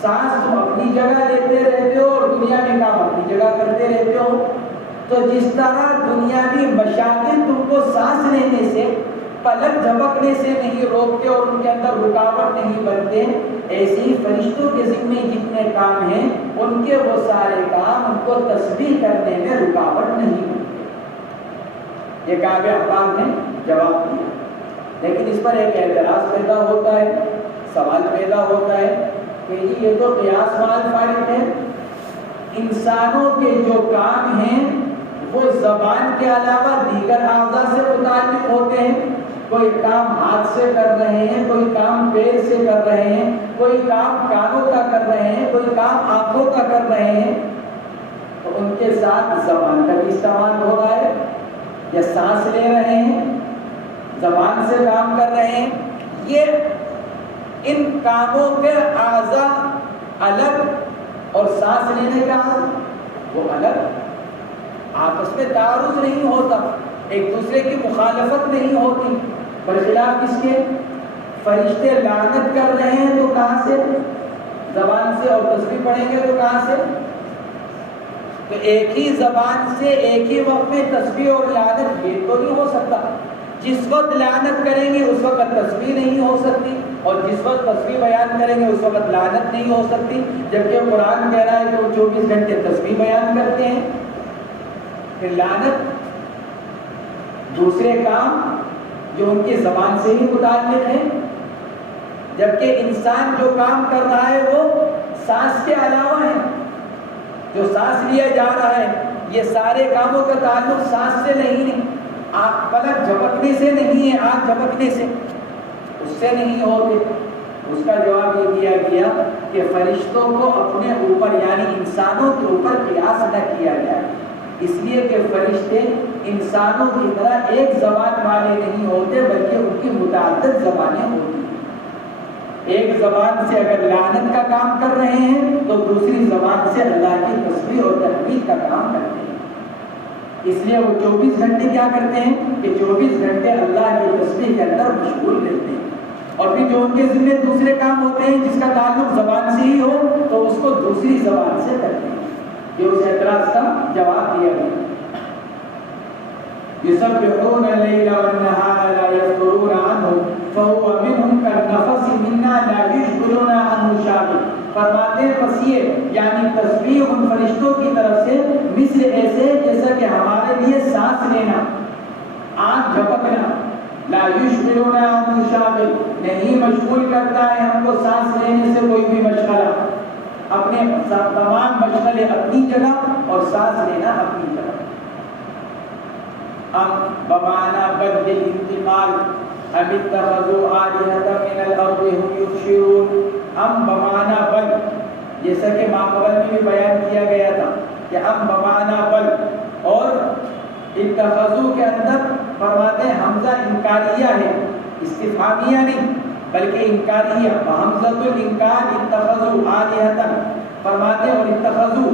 سانس تم اپنی جگہ لیتے رہتے ہو اور دنیاوی کام اپنی جگہ کرتے رہتے ہو، تو جس طرح دنیاوی مشاغل تم کو سانس لینے سے، پلک جھپکنے سے نہیں روکتے اور ان کے اندر رکاوٹ نہیں بنتے، ایسے ہی فرشتوں کے ذمے جتنے کام ہیں ان کے وہ سارے کام ان کو تسبیح کرنے میں رکاوٹ نہیں بنتے۔ یہ کعب احبار نے جواب دیا، لیکن اس پر ایک اعتراض پیدا ہوتا ہے، سوال پیدا ہوتا ہے کہ یہ تو قیاس مال فارغ ہے، انسانوں کے جو کام ہیں وہ زبان کے علاوہ دیگر اعضاء سے متعلق ہوتے ہیں، کوئی کام ہاتھ سے کر رہے ہیں، کوئی کام پیر سے کر رہے ہیں، کوئی کام کانوں کا کر رہے ہیں، کوئی کام آنکھوں کا کر رہے ہیں، تو ان کے ساتھ زبان کا بھی استعمال ہو رہا ہے، یا سانس لے رہے ہیں زبان سے کام کر رہے ہیں، یہ ان کاموں کے اعضاء الگ اور سانس لینے کا وہ الگ، آپس میں تعارض نہیں ہوتا، ایک دوسرے کی مخالفت نہیں ہوتی، برخلاف کس کے؟ فرشتے لعنت کر رہے ہیں تو کہاں سے؟ زبان سے، اور تسبیح پڑھیں گے تو کہاں سے؟ تو ایک ہی زبان سے ایک ہی وقت میں تسبیح اور لعنت یہ تو نہیں ہو سکتا، جس وقت لعنت کریں گے اس وقت تسبیح نہیں ہو سکتی، اور جس وقت تسبیح بیان کریں گے اس وقت لعنت نہیں ہو سکتی، جبکہ قرآن کہہ رہا ہے کہ وہ 24 گھنٹے تسبیح بیان کرتے ہیں۔ پھر لعنت دوسرے کام جو ان کی زبان سے ہی متعلق ہیں، جبکہ انسان جو کام کر رہا ہے وہ سانس کے علاوہ ہے، جو سانس لیا جا رہا ہے، یہ سارے کاموں کا تعلق سانس سے نہیں ہے، پلک جھپکنے سے نہیں ہے، آنکھ جھپکنے سے، اس سے نہیں ہوتے۔ اس کا جواب یہ دیا گیا کہ فرشتوں کو اپنے اوپر یعنی انسانوں کے اوپر قیاس نہ کیا جائے، اس لیے کہ فرشتے انسانوں کی طرح ایک زبان والے نہیں ہوتے، بلکہ ان کی متعدد زبانیں ہوتی ہیں۔ ایک زبان سے اگر لعنت کا کام کر رہے ہیں تو دوسری زبان سے اللہ کی تسبیح اور تحمید کا کام کرتے ہیں، اس لیے وہ 24 گھنٹے کیا کرتے ہیں کہ 24 گھنٹے اللہ کی تسبیح کے اندر مشغول رہتے ہیں، اور پھر جو ان کے ذمہ دوسرے کام ہوتے ہیں جس کا تعلق زبان سے ہی ہو تو اس کو دوسری زبان سے کرتے ہیں۔ یہ اس اعتراض کا جواب دیا گیا۔ يسبحون الليل والنهار لا يفترون عنه فهو منهم كالنفس منا لا يشغلون عنه شاغل۔ فرماتے پس یہ یعنی تسبیح ان فرشتوں کی طرف سے مثل ایسے جیسا کہ ہمارے لیے سانس لینا، آنکھ جھپکنا، لا یشغلون عنه شاغل، نہیں مشغول کرتا ہے ہم کو سانس لینے سے کوئی بھی مشغلہ، اپنے تمام مشغلے اپنی جگہ اور سانس لینا اپنی جگہ۔ ام بمعنى بدل الانتقال ام اتخذوا آلهة من الارض هم ينشرون ام بمعنى بل جیسا کہ ماقبل میں بھی بیان کیا گیا تھا کہ ام بمعنى بل اور اتخذوا کے اندر فرماتے ہیں حمزہ انکاریہ ہے استفہامیہ نہیں بلکہ انکاریہ حمزۃ الانکار اتخذوا آلهة فرماتے ہیں اور اتخذوا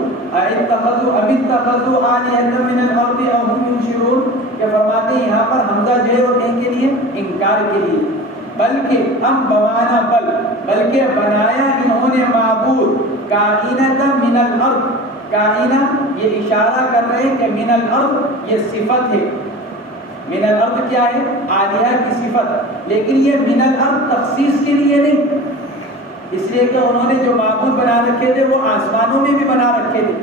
آلهة من الارض او هم ينشرون کہ فرماتے ہیں یہاں پر حمزہ جو ہے وہ کہیں کے لیے انکار کے لیے بلکہ ام بمعنی بلکہ بنایا انہوں نے معبود کائنۃ من الارض کائنہ یہ اشارہ کر رہے ہیں کہ من الارض یہ صفت ہے من الارض کیا ہے آلیہ کی صفت لیکن یہ من الارض تخصیص کے لیے نہیں اس لیے کہ انہوں نے جو معبود بنا رکھے تھے وہ آسمانوں میں بھی بنا رکھے تھے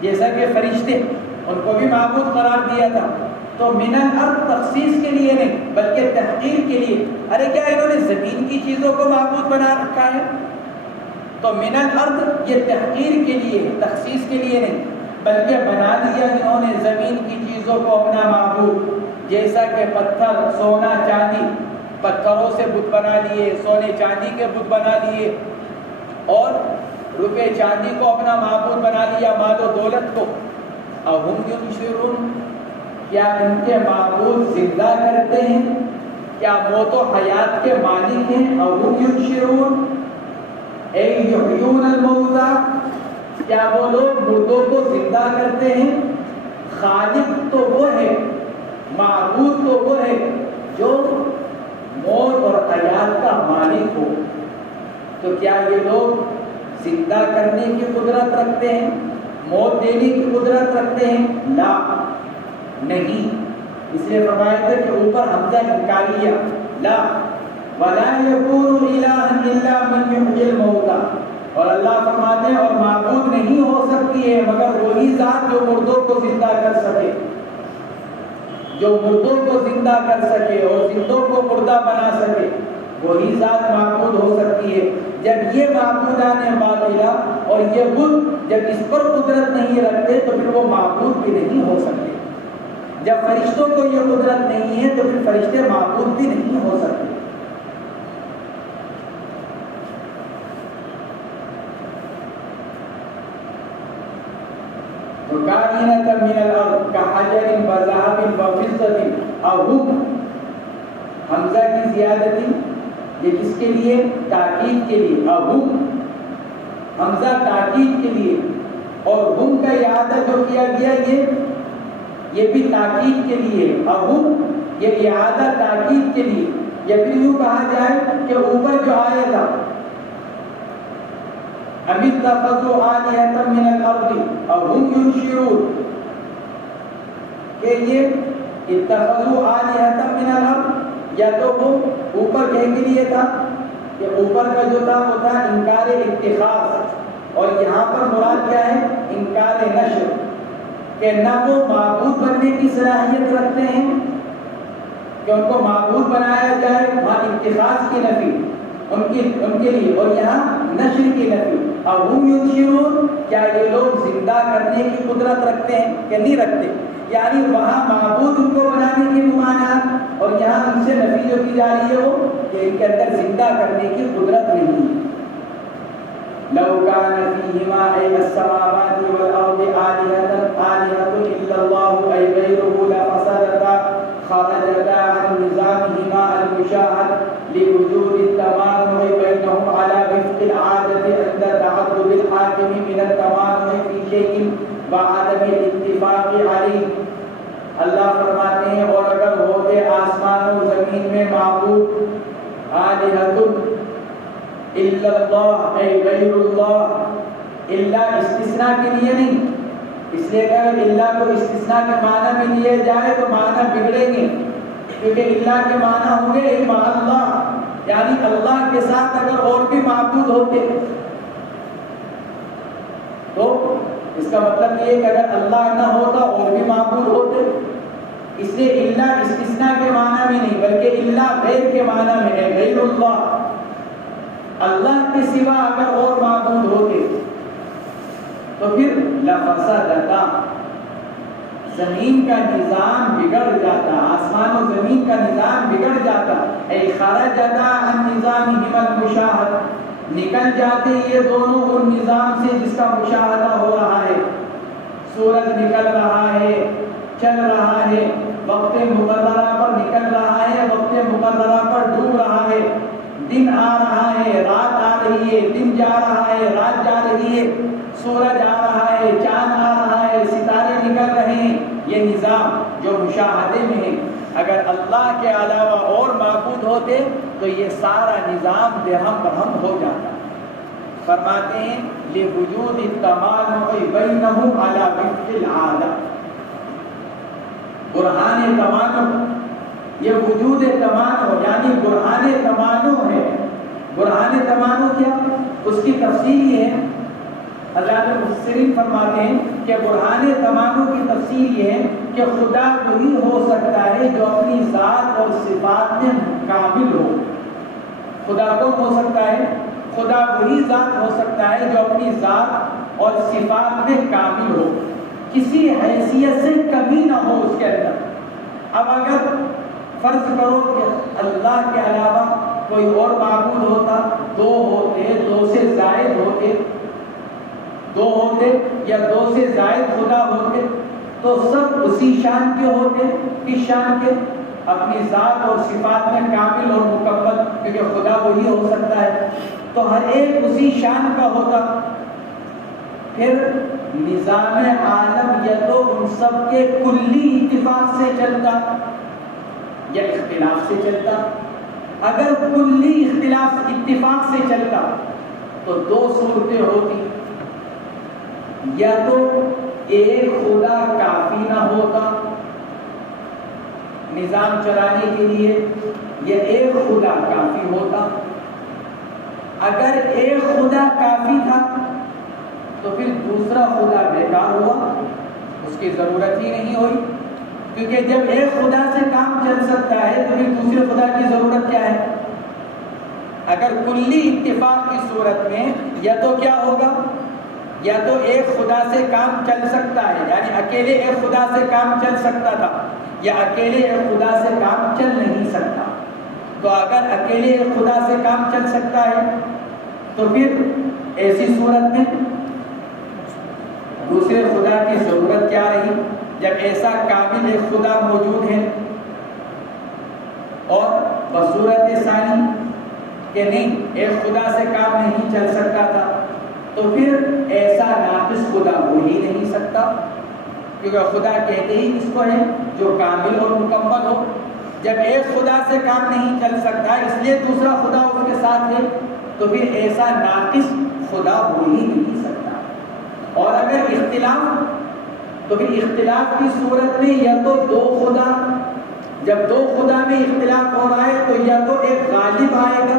جیسا کہ فرشتے ان کو بھی معبود قرار دیا تھا تو من الارض تخصیص کے لیے نہیں بلکہ تحقیر کے لیے ارے کیا انہوں نے زمین کی چیزوں کو معبود بنا رکھا ہے تو من الارض یہ تحقیر کے لیے تخصیص کے لیے نہیں بلکہ بنا دیا انہوں نے زمین کی چیزوں کو اپنا معبود جیسا کہ پتھر سونا چاندی پتھروں سے بت بنا لیے سونے چاندی کے بت بنا لیے اور روپے چاندی کو اپنا معبود بنا لیا مال و دولت کو اہم ینشرون کیا ان کے معبود زندہ کرتے ہیں کیا موت و حیات کے مالک ہیں اہم ینشرون اے یحیون الموتى کیا وہ لوگ مردوں کو زندہ کرتے ہیں خالق تو وہ ہے معبود تو وہ ہے جو موت اور حیات کا مالک ہو تو کیا یہ لوگ زندہ کرنے کی قدرت رکھتے ہیں موت دینے کی قدرت رکھتے ہیں لا نہیں اس لیے فرمایا تھا کہ اوپر حمزہ انکاریہ لا ولا يكون الہ الا من يحيي الموتى اور اللہ فرماتے ہیں اور معبود نہیں ہو سکتی ہے مگر وہی ذات جو مردوں کو زندہ کر سکے جو مردوں کو زندہ کر سکے اور زندوں کو مردہ بنا سکے وہی ذات معبود ہو سکتی ہے جب یہ معبودان باطلہ اور یہ بت جب اس پر قدرت نہیں رکھتے تو پھر وہ معبود بھی نہیں ہو سکتے جب فرشتوں کو یہ قدرت نہیں ہے تو پھر فرشتے معبود بھی نہیں ہو سکتے کائنۃ من الارض کحجر وذهب وفضة اور حمزہ کی زیادتی یہ کس کے لیے تاکید کے لیے اور حمزہ تاکید کے لیے اور ہم کا اعادہ جو کیا گیا یہ بھی تاکید کے لیے اور یہ اعادہ تاکید کے لیے یا پھر یوں کہا جائے کہ اوپر جو آیا تھا ام اتخذوا آلهة من الارض اور هم ينشرون کہ یہ اتخذوا آلهة من الارض یا تو وہ اوپر کہنے کے لیے تھا کہ اوپر کا جو تھا وہ تھا انکار اتخاذ اور یہاں پر مراد کیا ہے انکار نشر کہ نہ وہ معبود بننے کی صلاحیت رکھتے ہیں کہ ان کو معبود بنایا جائے وہاں اتخاذ کی نفی ان کے لیے اور یہاں نشر کی نفی اور ہم ینشرون کیا یہ لوگ زندہ کرنے کی قدرت رکھتے ہیں کہ نہیں رکھتے یعنی وہاں معبود ان کو بنانے کی ممانعت اور یہاں ان سے نفی جو کی جا رہی ہے وہ کہ ان کے اندر زندہ کرنے کی قدرت نہیں لو كان فيهما أي السماوات والأرض آلهة إلا الله أي غيره لفسدتا خرجتا عن نظامهما المشاهد لوجود التمانع بينهم على وفق العادة عند تعدد الحاكم من التمانع في شيء وعدم الاتفاق عليه اللہ فرماتے ہیں اور اگر ہوتے آسمان و زمین میں معبود آلہۃ الا اللہ اے غیر اللہ اللہ استثناء کے لیے نہیں اس لیے کہ اگر اللہ کو استثناء کے معنی میں لیا جائے تو معنی بگڑیں گے کیونکہ اللہ کے معنی ہوں گے مع اللہ یعنی اللہ کے ساتھ اگر اور بھی معبود ہوتے تو اس کا مطلب یہ ہے کہ اگر اللہ نہ ہوتا اور بھی معبود ہوتے اس لیے اللہ استثناء کے معنی میں نہیں بلکہ اللہ غیر کے معنی میں ہے غیر اللہ اللہ کے سوا اگر اور معبود ہوتے تو پھر لفسدتا زمین کا نظام بگڑ جاتا، آسمان و زمین کا نظام بگڑ جاتا، اے خرجتا عن نظامہم المشاہد، نکل جاتے یہ دونوں ان نظام سے جس کا مشاہدہ ہو رہا ہے، سورج نکل رہا ہے، چل رہا ہے، وقت مقررہ پر نکل رہا ہے، وقت مقررہ پر ڈوب رہا ہے، دن آ رہا ہے، رات آ رہی ہے، دن جا رہا ہے، رات جا رہی ہے، سورج آ رہا ہے، چاند آ رہا ہے، ستارے نکل رہے ہیں، یہ نظام جو مشاہدے میں ہے، اگر اللہ کے علاوہ اور معبود ہوتے تو یہ سارا نظام درہم برہم ہو جاتا۔ فرماتے ہیں لِوُجُودِ التَّمَانُعِ بَيْنَهُمْ عَلَى وِفْقِ الْعَادَةِ، برہان تمانع، یہ وجود تمانع یعنی برہان تمانع ہے۔ برہان تمانع کیا؟ اس کی تفصیل یہ ہے، اللہ کے مفسرین فرماتے ہیں کہ برہان تمانع کی تفصیل یہ ہے کہ خدا وہی ہو سکتا ہے جو اپنی ذات اور صفات میں کامل ہو۔ خدا کون ہو سکتا ہے؟ خدا وہی ذات ہو سکتا ہے جو اپنی ذات اور صفات میں کامل ہو، کسی حیثیت سے کمی نہ ہو اس کے اندر۔ اب اگر فرض کرو کہ اللہ کے علاوہ کوئی اور معبود ہوتا، دو ہوتے، دو سے زائد ہوتے، دو ہوتے یا دو سے زائد خدا ہوتے تو سب اسی شان کے ہوتے۔ کس شان کے؟ اپنی ذات اور صفات میں کامل اور مکمل، کیونکہ خدا وہی ہو سکتا ہے، تو ہر ایک اسی شان کا ہوتا۔ پھر نظام عالم یا تو ان سب کے کلی اتفاق سے چلتا یا اختلاف سے چلتا۔ اگر کلی اختلاف اتفاق سے چلتا تو دو صورتیں ہوتی، یا تو ایک خدا کافی نہ ہوتا نظام چلانے کے لیے، یا ایک خدا کافی ہوتا۔ اگر ایک خدا کافی تھا تو پھر دوسرا خدا بیکار ہوا، اس کی ضرورت ہی نہیں ہوئی، کیونکہ جب ایک خدا سے کام چل سکتا ہے تو پھر دوسرے خدا کی ضرورت کیا ہے؟ اگر کلی اتفاق کی صورت میں یا تو کیا ہوگا، یا تو ایک خدا سے کام چل سکتا ہے، یعنی اکیلے ایک خدا سے کام چل سکتا تھا، یا اکیلے ایک خدا سے کام چل نہیں سکتا۔ تو اگر اکیلے ایک خدا سے کام چل سکتا ہے تو پھر ایسی صورت میں دوسرے خدا کی ضرورت کیا رہی؟ جب ایسا کامل ایک خدا موجود ہے، اور بصورت ثانی کہ نہیں ایک خدا سے کام نہیں چل سکتا تھا، تو پھر ایسا ناقص خدا ہو ہی نہیں سکتا، کیونکہ خدا کہتے ہی اس کو ہے جو کامل اور مکمل ہو۔ جب ایک خدا سے کام نہیں چل سکتا اس لیے دوسرا خدا اس کے ساتھ ہے، تو پھر ایسا ناقص خدا ہو ہی نہیں سکتا۔ اور اگر اختلاف، تو پھر اختلاف کی صورت میں یا تو دو خدا، جب دو خدا میں اختلاف ہو رہا ہے تو یا تو ایک غالب آئے گا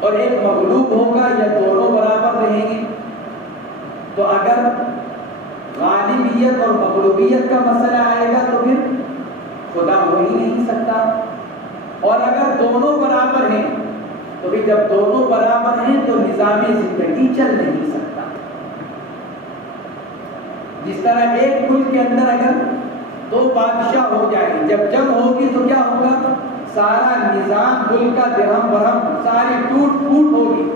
اور ایک مغلوب ہوگا، یا دونوں برابر رہیں گے۔ تو اگر غالبیت اور مغلوبیت کا مسئلہ آئے گا تو پھر خدا ہو ہی نہیں سکتا۔ اور اگر دونوں برابر ہیں تو پھر جب دونوں برابر ہیں تو نظام زندگی چل نہیں سکتا۔ جس طرح ایک ملک کے اندر اگر دو بادشاہ ہو جائیں، جب جنگ ہوگی تو کیا ہوگا؟ سارا نظام ملک کا درہم برہم ساری ٹوٹ پھوٹ ہوگی۔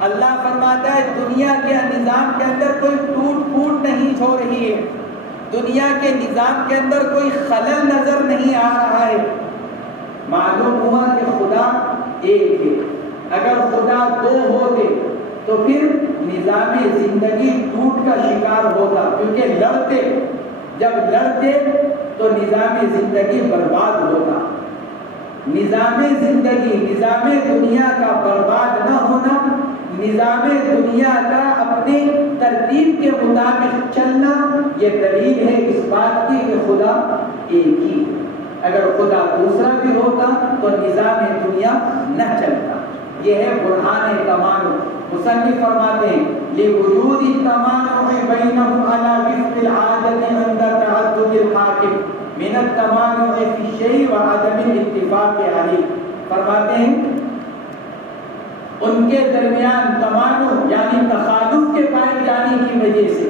اللہ فرماتا ہے دنیا کے نظام کے اندر کوئی ٹوٹ پھوٹ نہیں ہو رہی ہے، دنیا کے نظام کے اندر کوئی خلل نظر نہیں آ رہا ہے۔ معلوم ہوا کہ خدا ایک ہے۔ اگر خدا دو ہوتے تو پھر نظام زندگی ٹوٹ کا شکار ہوتا، کیونکہ لڑتے، جب لڑتے تو نظام زندگی برباد ہوتا۔ نظام زندگی، نظام دنیا کا برباد نہ ہونا، نظام دنیا کا اپنے ترتیب کے مطابق چلنا، یہ دلیل ہے اس بات کی کہ خدا ایک ہی۔ اگر خدا دوسرا بھی ہوتا تو نظام دنیا نہ چلتا۔ یہ ہے برہان تمانع۔ مصنف فرماتے ہیں لِوُجُودِ التَّمَانُعِ بَيْنَهُمْ عَلَى وِفْقِ الْعَادَةِ عِنْدَ تَعَدُّدِ الْحَاكِمِ مِنَ التَّمَانُعِ فِي الشَّيْءِ وَعَدَمِ الاتِّفَاقِ عَلَيْهِ۔ فرماتے ہیں ان کے درمیان تمانع یعنی تخالف کے پائے جانے کی وجہ سے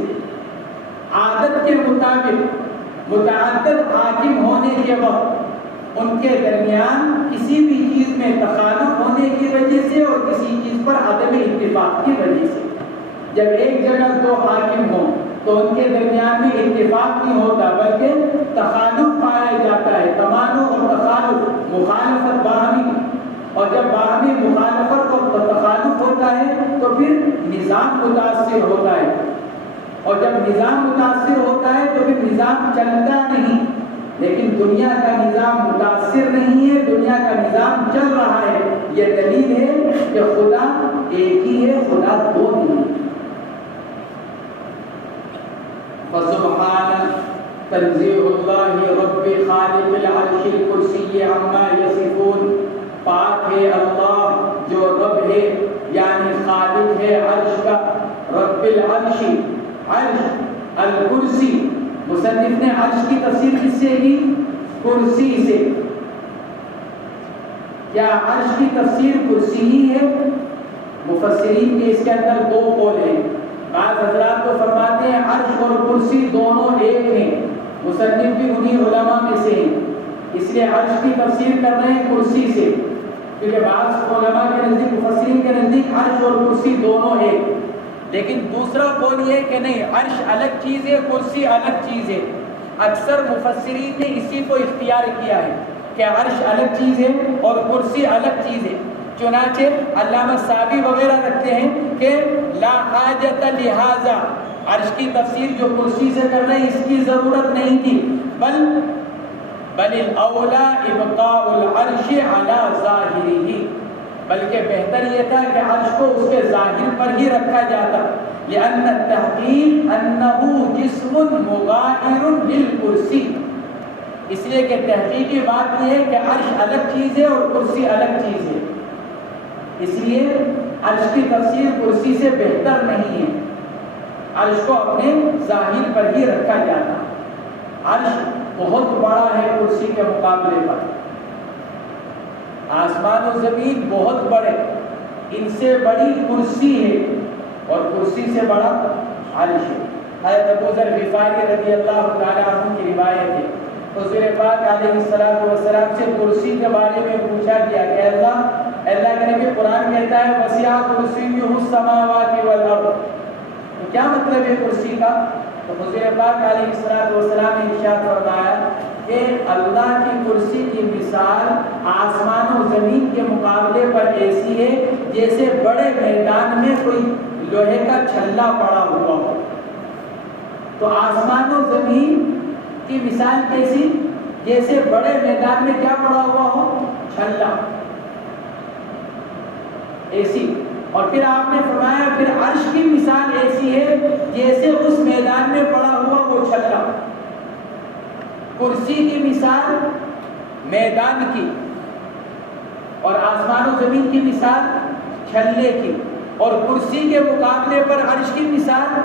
عادت کے مطابق متعدد حاکم ہونے کے وقت ان کے درمیان کسی بھی چیز میں تخالف ہونے کی وجہ سے اور کسی چیز پر عدم اتفاق کی وجہ سے، جب ایک جگہ دو حاکم ہوں تو ان کے درمیان میں اتفاق نہیں ہوتا بلکہ تخالف پایا جاتا ہے، تمانع اور تخالف، مخالفت باہمی، اور جب باہمی مخالفت اور تخالف ہوتا ہے تو پھر نظام متاثر ہوتا ہے، اور جب نظام متاثر ہوتا ہے تو پھر نظام چلتا نہیں۔ لیکن دنیا کا نظام متاثر نہیں ہے، دنیا کا نظام چل رہا ہے۔ یہ دلیل ہے کہ خدا ایک ہی ہے، خدا دو نہیں۔ فسبحان تنزیہ اللہ رب خالق العرش الکرسی عما یصفون، پاک ہے اللہ جو رب ہے یعنی خالق ہے عرش کا، رب العرش، عرش الکرسی، مصنف نے عرش کی تفسیر کس سے کی؟ کرسی سے۔ کیا عرش کی تفسیر کرسی ہی ہے؟ مفسرین کے اس کے اندر دو قول ہیں۔ بعض حضرات تو فرماتے ہیں عرش اور کرسی دونوں ایک ہیں، مصنف بھی انہی علماء میں سے ہیں، اس لیے عرش کی تفسیر کر رہے ہیں کرسی سے، کیونکہ بعض علماء کے نزدیک، مفسرین کے نزدیک عرش اور کرسی دونوں ایک۔ لیکن دوسرا قول یہ کہ نہیں، عرش الگ چیز ہے، کرسی الگ چیز ہے۔ اکثر مفسرین نے اسی کو اختیار کیا ہے کہ عرش الگ چیز ہے اور کرسی الگ چیز ہے۔ چنانچہ علامہ ساوی وغیرہ رکھتے ہیں کہ لا حاجت لہذا، عرش کی تفسیر جو کرسی سے کر رہے ہیں اس کی ضرورت نہیں تھی، بل الاولا ابقاء العرش علی ظاہرہ، بلکہ بہتر یہ تھا کہ عرش کو اس کے ظاہر پر ہی رکھا جاتا، لأن التحقیق انہ جسم مغائر للکرسی، اس لیے کہ تحقیقی بات یہ ہے کہ عرش الگ چیز ہے اور کرسی الگ چیز ہے، اس لیے عرش کی تفسیر کرسی سے بہتر نہیں ہے، عرش کو اپنے ظاہر پر ہی رکھا جاتا۔ عرش بہت بڑا ہے کرسی کے مقابلے پر، آسمان و زمین بہت بڑے، ان سے بڑی کرسی ہے اور کرسی سے بڑا عرش ہے۔ حضرت ابو ذر غفاری رضی اللہ تعالیٰ عنہ کی روایت ہے، حضور پاک علیہ السلام سے کرسی کے بارے میں پوچھا گیا کہ اللہ کے نبی، قرآن کہتا ہے وسع کرسیہ السماوات والارض، تو کیا مطلب ہے کرسی کا؟ تو حضور پاک علیہ السلام نے ارشاد فرمایا کہ اللہ کی کرسی کی مثال آسمان و زمین کے مقابلے پر ایسی ہے جیسے بڑے میدان میں کوئی لوہے کا چھلا پڑا ہوا ہو۔ تو آسمان و زمین کی مثال کیسی؟ جیسے بڑے میدان میں کیا پڑا ہوا ہو؟ چھلا، ایسی۔ اور پھر آپ نے فرمایا پھر عرش کی مثال ایسی ہے جیسے اس میدان میں پڑا ہوا وہ چھلا۔ کرسی کی مثال میدان کی اور آسمان و زمین کی مثال چھلے کی، اور کرسی کے مقابلے پر عرش کی مثال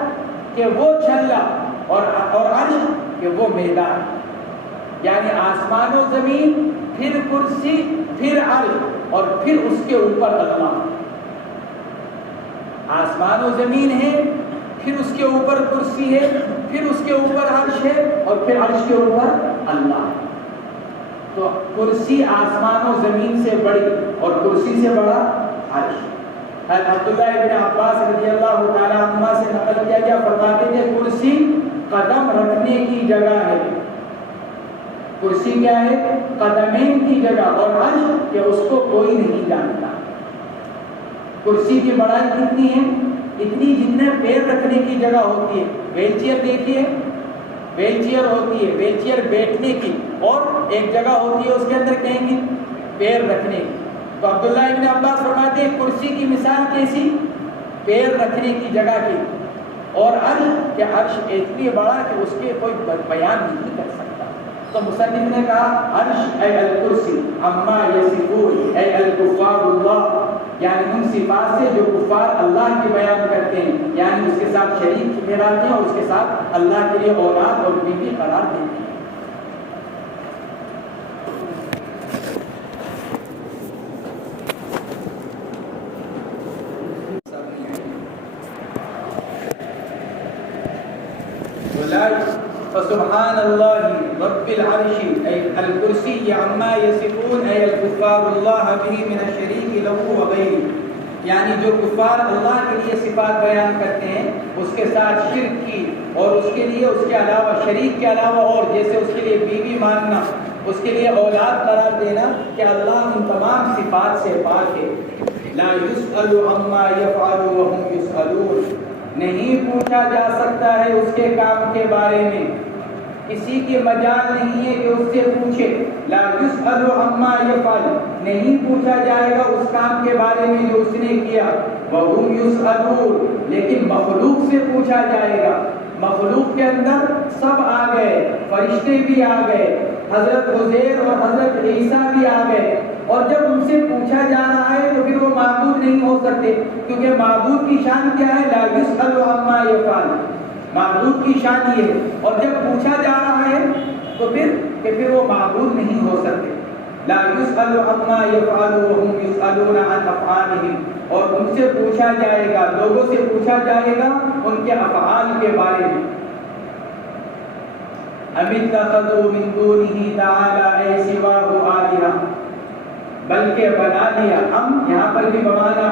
کہ وہ چھلا اور عرش کہ وہ میدان، یعنی آسمان و زمین، پھر کرسی، پھر عرش، اور پھر اس کے اوپر اللہ۔ آسمان و زمین ہے، پھر اس کے اوپر کرسی ہے، پھر اس کے اوپر عرش ہے، اور پھر عرش کے اوپر اللہ ہے۔ تو کرسی آسمان و زمین سے بڑی اور کرسی سے بڑا عرش۔ حضرت عبداللہ ابن عباس رضی اللہ تعالیٰ عنہ سے نقل کیا گیا، فرماتے تھے کرسی قدم رکھنے کی جگہ ہے، کرسی کیا ہے؟ قدمین کی جگہ، اور عرش کہ اس کو کوئی نہیں جانتا۔ کرسی کی بڑائی کتنی ہے؟ اتنی جتنے پیر رکھنے کی جگہ ہوتی ہے۔ ویل چیئر دیکھیے، ویل چیئر ہوتی ہے، ویل چیئر بیٹھنے کی، اور ایک جگہ ہوتی ہے اس کے اندر کہیں گی پیر رکھنے کی۔ تو عبداللہ ابن عباس فرماتے ہیں کرسی کی مثال کیسی؟ پیر رکھنے کی جگہ کی، اور عرش کہ عرش اتنی بڑا کہ اس کے کوئی بیان نہیں کر سکتا۔ تو مصنف نے کہا عرش اے الکرسی عما یصفون اے الکفار اللہ، یعنی ان صفات سے جو کفار اللہ کی بیان کرتے ہیں، یعنی اس کے ساتھ شریک ٹھہراتے ہیں اور اس کے ساتھ اللہ کے لیے اولاد اور بیوی قرار دیتے ہیں۔ فسبحان اللہ رب العرش ای الکرسی عما یصفون ای الکفار اللہ به من الشریک له وغیرہ، یعنی جو کفار اللہ کے لیے صفات بیان کرتے ہیں اس کے ساتھ شرک کی اور اس کے لیے اس کے علاوہ شریک کے علاوہ اور جیسے اس کے لیے بیوی ماننا، اس کے لیے اولاد قرار دینا، کہ اللہ ان تمام صفات سے پاک ہے۔ لا یسأل عما یفعل وهم یسألون، نہیں پوچھا جا سکتا ہے اس کے کام کے بارے میں، کسی کی مجال نہیں ہے کہ اس سے پوچھے۔ لا یسأل عما یفعل، نہیں پوچھا جائے گا اس کام کے بارے میں جو اس نے کیا۔ وهم یسألون، لیکن مخلوق سے پوچھا جائے گا۔ مخلوق کے اندر سب آ گئے، فرشتے بھی آ گئے، حضرت عزیر اور حضرت عیسیٰ بھی آ گئے، اور جب ان سے پوچھا جا رہا ہے تو پھر وہ معبود نہیں ہو سکتے، کیونکہ معبود کی شان کیا ہے؟ لا یسأل عما یفعل، معبود کی شان یہ ہے، اور جب پوچھا جا رہا ہے تو پھر وہ معبود نہیں ہو سکتے۔ لا یسأل عما یفعل وهم یسألون عن افعالهم، اور ان سے پوچھا جائے گا، لوگوں سے پوچھا جائے گا ان کے افعال کے بارے میں۔ ام اتخذوا من دونه تعالی ای سواہ آلہہ، بلکہ بنا لیا، ہم یہاں پر بھی بمانا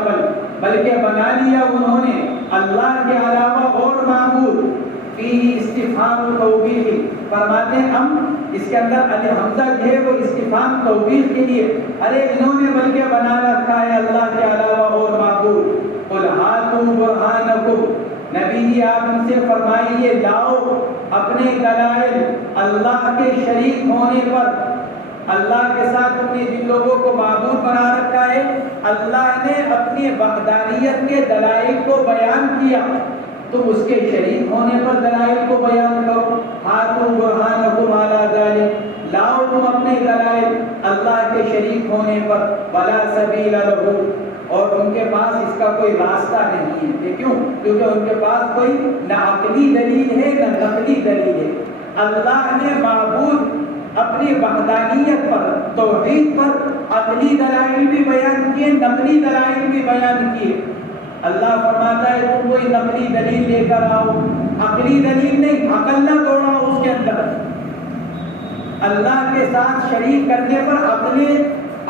بلکہ بنا لیا انہوں نے اللہ کے علاوہ اور معبود۔ فی استفہام توبیخ، فرماتے ہیں ہم، اس کے اندر حمزہ جو ہے وہ استفہام توبیخ کے لیے، ارے انہوں نے بلکہ بنا رکھا ہے اللہ کے علاوہ اور معبود۔ قل ہاتوا برہانکم، نبی جی آپ ان سے فرمائیے لاؤ اپنے دلائل اللہ کے شریک ہونے پر۔ اللہ کے ساتھ تم نے جن لوگوں کو معبود بنا رکھا ہے، اللہ نے اپنی وحدانیت کے دلائل کو بیان کیا، تم اس کے شریک ہونے پر دلائل کو بیان کرو۔ ہاتوا برہانکم علی ذلک، لاؤ تم اپنے دلائل اللہ کے شریک ہونے پر۔ ولا سبیل لہ، اور ان کے پاس اس کا کوئی راستہ نہیں ہے۔ کیوں؟ کیونکہ ان کے پاس کوئی نہ عقلی دلیل ہے نہ نقلی دلیل ہے۔ اللہ نے معبود اپنی وحدانیت پر، توحید پر عقلی دلائل بھی بیان کیے، نقلی دلائل بھی بیان کیے۔ اللہ فرماتا ہے تم کوئی نقلی دلیل لے کر آؤ، عقلی دلیل نہیں، عقل نہ دوڑاؤ اس کے اندر۔ اللہ کے ساتھ شریک کرنے پر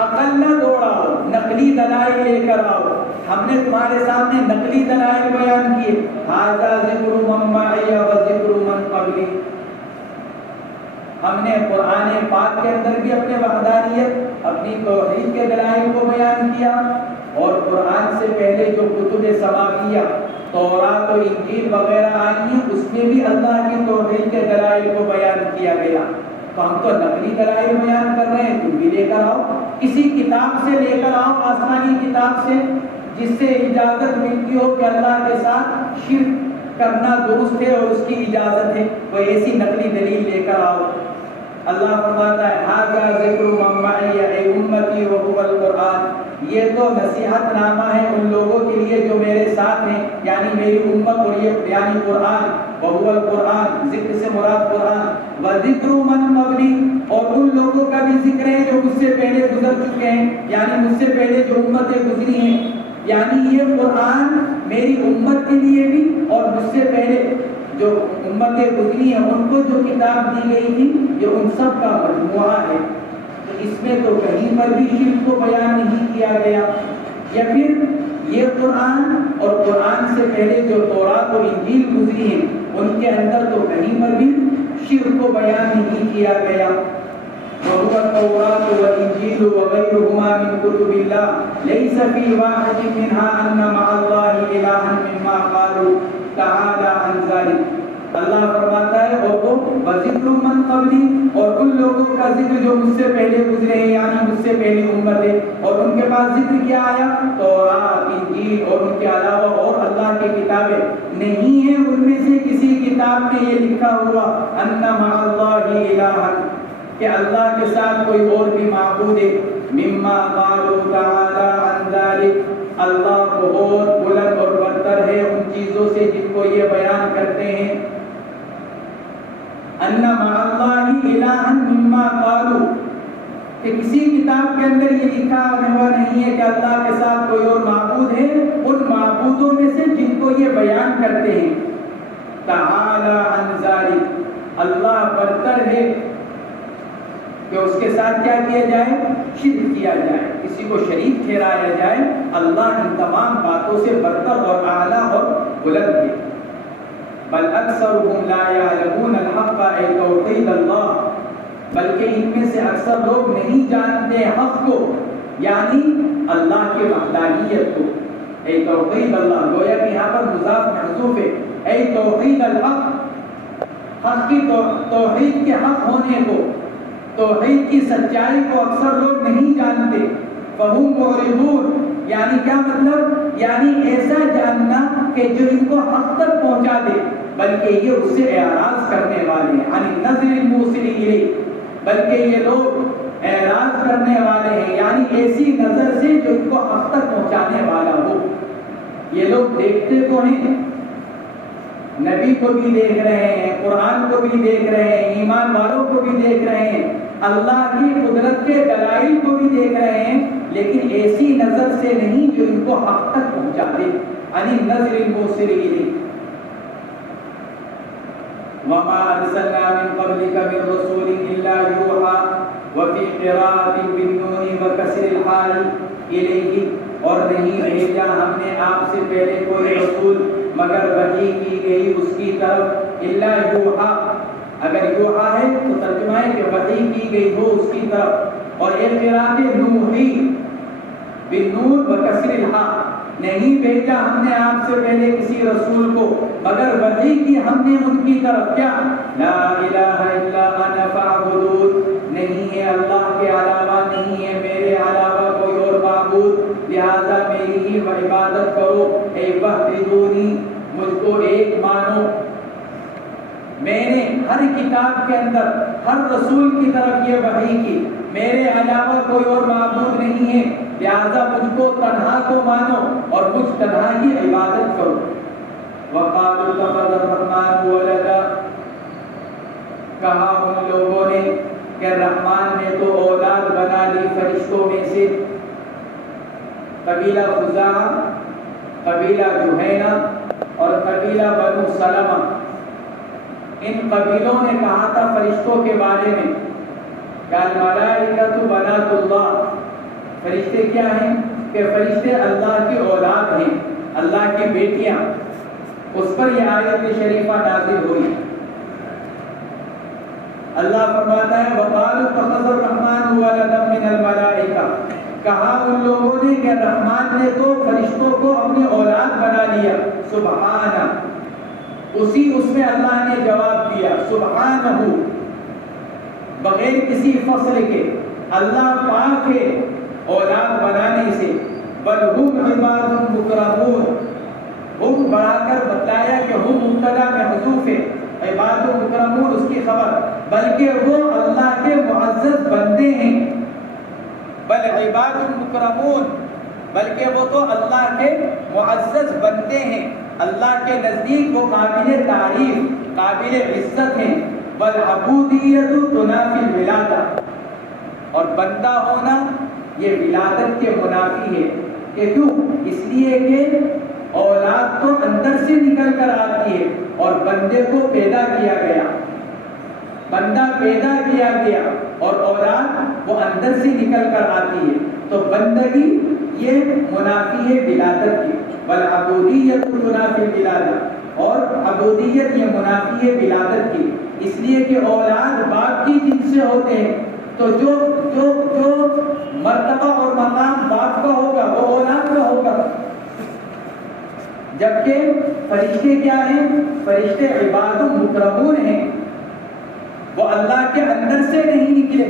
عقل نہ دوڑاؤ، نقلی دلائل لے کر آؤ۔ ہم نے تمہارے سامنے نقلی دلائل بیان کیے، ھذا ذکر من معی و ذکر من قبلی۔ ہم نے قرآن پاک کے اندر بھی اپنے وحدانیت، اپنی توحید کے دلائل کو بیان کیا، اور قرآن سے پہلے جو کتب سماویہ تورات و انجیل وغیرہ آئی ہیں اس میں بھی اللہ کی توحید کے دلائل کو بیان کیا گیا۔ تو ہم تو نقلی دلائل بیان کر رہے ہیں، تم بھی لے کر آؤ، کسی کتاب سے لے کر آؤ، آسمانی کتاب سے، جس سے اجازت ملتی ہو کہ اللہ کے ساتھ شرک کرنا درست ہے اور اس کی اجازت ہے، وہ ایسی نقلی دلیل لے کر آؤ۔ اللہ فرماتا ہے ھذا ذکر من معی اے امتی وهو القرآن، یہ تو نصیحت نامہ ہے ان لوگوں کے لیے جو میرے ساتھ ہیں، یعنی میری امت، اور یہ یعنی قرآن، وهو القرآن، ذکر سے مراد قرآن، وذکر من قبلی، اور ان لوگوں کا بھی ذکر ہے جو مجھ سے پہلے گزر چکے ہیں، یعنی مجھ سے پہلے جو امتیں گزری ہیں، یعنی یہ قرآن میری امت کے لیے بھی اور مجھ سے پہلے جو امتیں گزری ہیں ان کو جو کتاب دی گئی تھی، یہ ان سب کا مجموعہ ہے۔ تو اس میں تو کہیں پر بھی شرک کو بیان نہیں کیا گیا، یا پھر یہ قرآن اور قرآن سے پہلے جو تورات و انجیل گزری ہیں ان کے اندر تو کہیں پر بھی شرک کو بیان نہیں کیا گیا۔ وَهُوَ التَّوْرَاةُ وَالْإِنْجِيلُ وَغَيْرُهُمَا مِنْ كُتُبِ اللَّهِ لَيْسَ فِي وَاحِدٍ مِنْهَا أَنَّ مَعَ اللَّهِ إِلَٰهًا مِّمَّا قَالُوا تَعَالَىٰ عَنْ ذَلِكَ۔ اللہ فرماتا ہے اور وہ وَذِكْرُ مَنْ قَبْلِي، اور ان لوگوں کا ذکر جو مجھ سے پہلے گزرے ہیں، یعنی مجھ سے پہلی امتیں، اور ان کے پاس ذکر کیا آیا؟ تورات، انجیل، اور ان کے علاوہ اور اللہ کی کتابیں نہیں ہیں، ان میں سے کسی کتاب میں یہ لکھا ہوا أَنَّ مَعَ اللَّهِ إِلَٰهًا، کہ اللہ کے ساتھ کوئی اور بھی معبود ہے۔ مما قالوا تعالی عن ذلک، اللہ بہت بلند اور برتر ہے ان چیزوں سے جن کو یہ بیان کرتے ہیں۔ ان مع اللہ الہا مما قالوا، کہ کسی کتاب کے اندر یہ لکھا ہوا نہیں ہے کہ اللہ کے ساتھ کوئی اور معبود ہے ان معبودوں میں سے جن کو یہ بیان کرتے ہیں۔ تعالی عن ذلک، اللہ برتر ہے کہ اس کے ساتھ کیا کیا جائے؟ شرک کیا جائے، کسی کو شریک ٹھہرایا جائے۔ اللہ ان تمام باتوں سے برتر اور اعلیٰ اور بلند ہے۔ بل اکثرهم لا يعلمون الحق اے توحید اللہ، بلکہ ان میں سے اکثر لوگ نہیں جانتے حق کو، یعنی اللہ کی وحدانیت کو۔ اے توحید اللہ، گویا کہ یہاں پر مضاف محذوف ہے۔ اے توحید الحق، حق کی توحید کے حق ہونے کو، توحید کی سچائی کو اکثر لوگ نہیں جانتے۔ فہم معرضون، یعنی کیا مطلب؟ یعنی ایسا جاننا کہ جو ان کو حق تک پہنچا دے، بلکہ یہ اس سے اعراض کرنے والے ہیں۔ یعنی نظر الموصل الیہ، بلکہ یہ لوگ اعراض کرنے والے ہیں، یعنی ایسی نظر سے جو ان کو حق تک پہنچانے والا ہو۔ یہ لوگ دیکھتے تو ہیں، نبی کو بھی دیکھ رہے ہیں، قرآن کو بھی دیکھ رہے ہیں، ایمان والوں کو بھی دیکھ رہے ہیں، اللہ کی قدرت کے دلائل کو بھی دیکھ رہے ہیں، لیکن ایسی نظر سے نہیں جو ان کو حق تک پہنچا دے۔ یعنی نظر الموصل الیہ۔ وما ارسلنا من قبلك من رسول الا يوحى وفي قراءة بالنون وكسر الحال الیہ، اور نہیں بھیجا ہم نے آپ سے پہلے کوئی رسول مگر وحی کی گئی اس کی طرف، الا یوحى، اگر یوحى ہے تو ترجمہ ہے کہ وحی کی گئی ہو اس کی طرف، اور ایک قراءت نوحی بالنون وکسر الحاء، نہیں بھیجا ہم نے آپ سے پہلے کسی رسول کو مگر وحی کی ہم نے ان کی طرف، کیا؟ لا الہ الا انا فاعبدون، نہیں ہے اللہ کے علاوہ، نہیں ہے میرے علاوہ کوئی اور معبود، لہذا میری ہی عبادت کرو۔ اے وحدونی، مجھ کو ایک مانو۔ میں نے ہر کتاب کے اندر ہر رسول کی طرف یہ وحی کی، میرے علاوہ کوئی اور معبود نہیں ہے، لہذا مجھ کو تنہا کو مانو اور مجھ تنہا کی عبادت کرو۔ وقالوا اتخذ الرحمن ولدا، کہا ان لوگوں نے کہ رحمان نے تو اولاد بنا لی فرشتوں میں سے۔ قبیلہ خزاعہ، قبیلہ جہینہ اور قبیلہ بنو سلمہ، ان قبیلوں نے کہا تھا فرشتوں کے بارے میں کہ الملائکۃ بنات اللہ، فرشتے کیا ہیں؟ کہ فرشتے اللہ کی اولاد ہیں، اللہ کی بیٹیاں۔ اس پر یہ آیت شریفہ نازل ہوئی۔ اللہ فرماتا ہے وقالوا اتخذ الرحمن ولدا من الملائکہ، کہا ان لوگوں نے کہ رحمان نے تو فرشتوں کو اپنی اولاد بنا لیا۔ سبحانہ، اسی اس میں اللہ نے جواب دیا، سبحانہ، بغیر کسی فصل کے، اللہ پاک ہے اولاد بنانے سے۔ بل ہم عباد مکرمون، ہم بڑھا کر بتایا کہ ہم مبتدا محذوف ہے، عباد مکرمون اس کی خبر، بلکہ وہ اللہ کے معزز بندے ہیں۔ بل عباد مکرمون، بلکہ وہ تو اللہ کے معزز بندے ہیں، اللہ کے نزدیک وہ قابل تعریف، قابل عزت ہیں۔ والعبودیت تنافی الولادہ، اور بندہ ہونا یہ ولادت کے منافی ہے۔ کہ کیوں؟ اس لیے کہ اولاد تو اندر سے نکل کر آتی ہے اور بندے کو پیدا کیا گیا، بندہ پیدا کیا گیا اور اولاد وہ اندر سے نکل کر آتی ہے، تو بندگی یہ منافی ہے ولادت کی۔ والعبودیت تنافی الولادہ، اور عبودیت یہ منافی ہے ولادت کی، اس لیے کہ اولاد باپ کی جن سے ہوتے ہیں، تو جو جو جو مرتبہ اور مقام باپ کا ہوگا وہ اولاد کا ہوگا۔ جبکہ فرشتے کیا ہیں؟ فرشتے عباد مکرمون ہیں، وہ اللہ کے اندر سے نہیں نکلے۔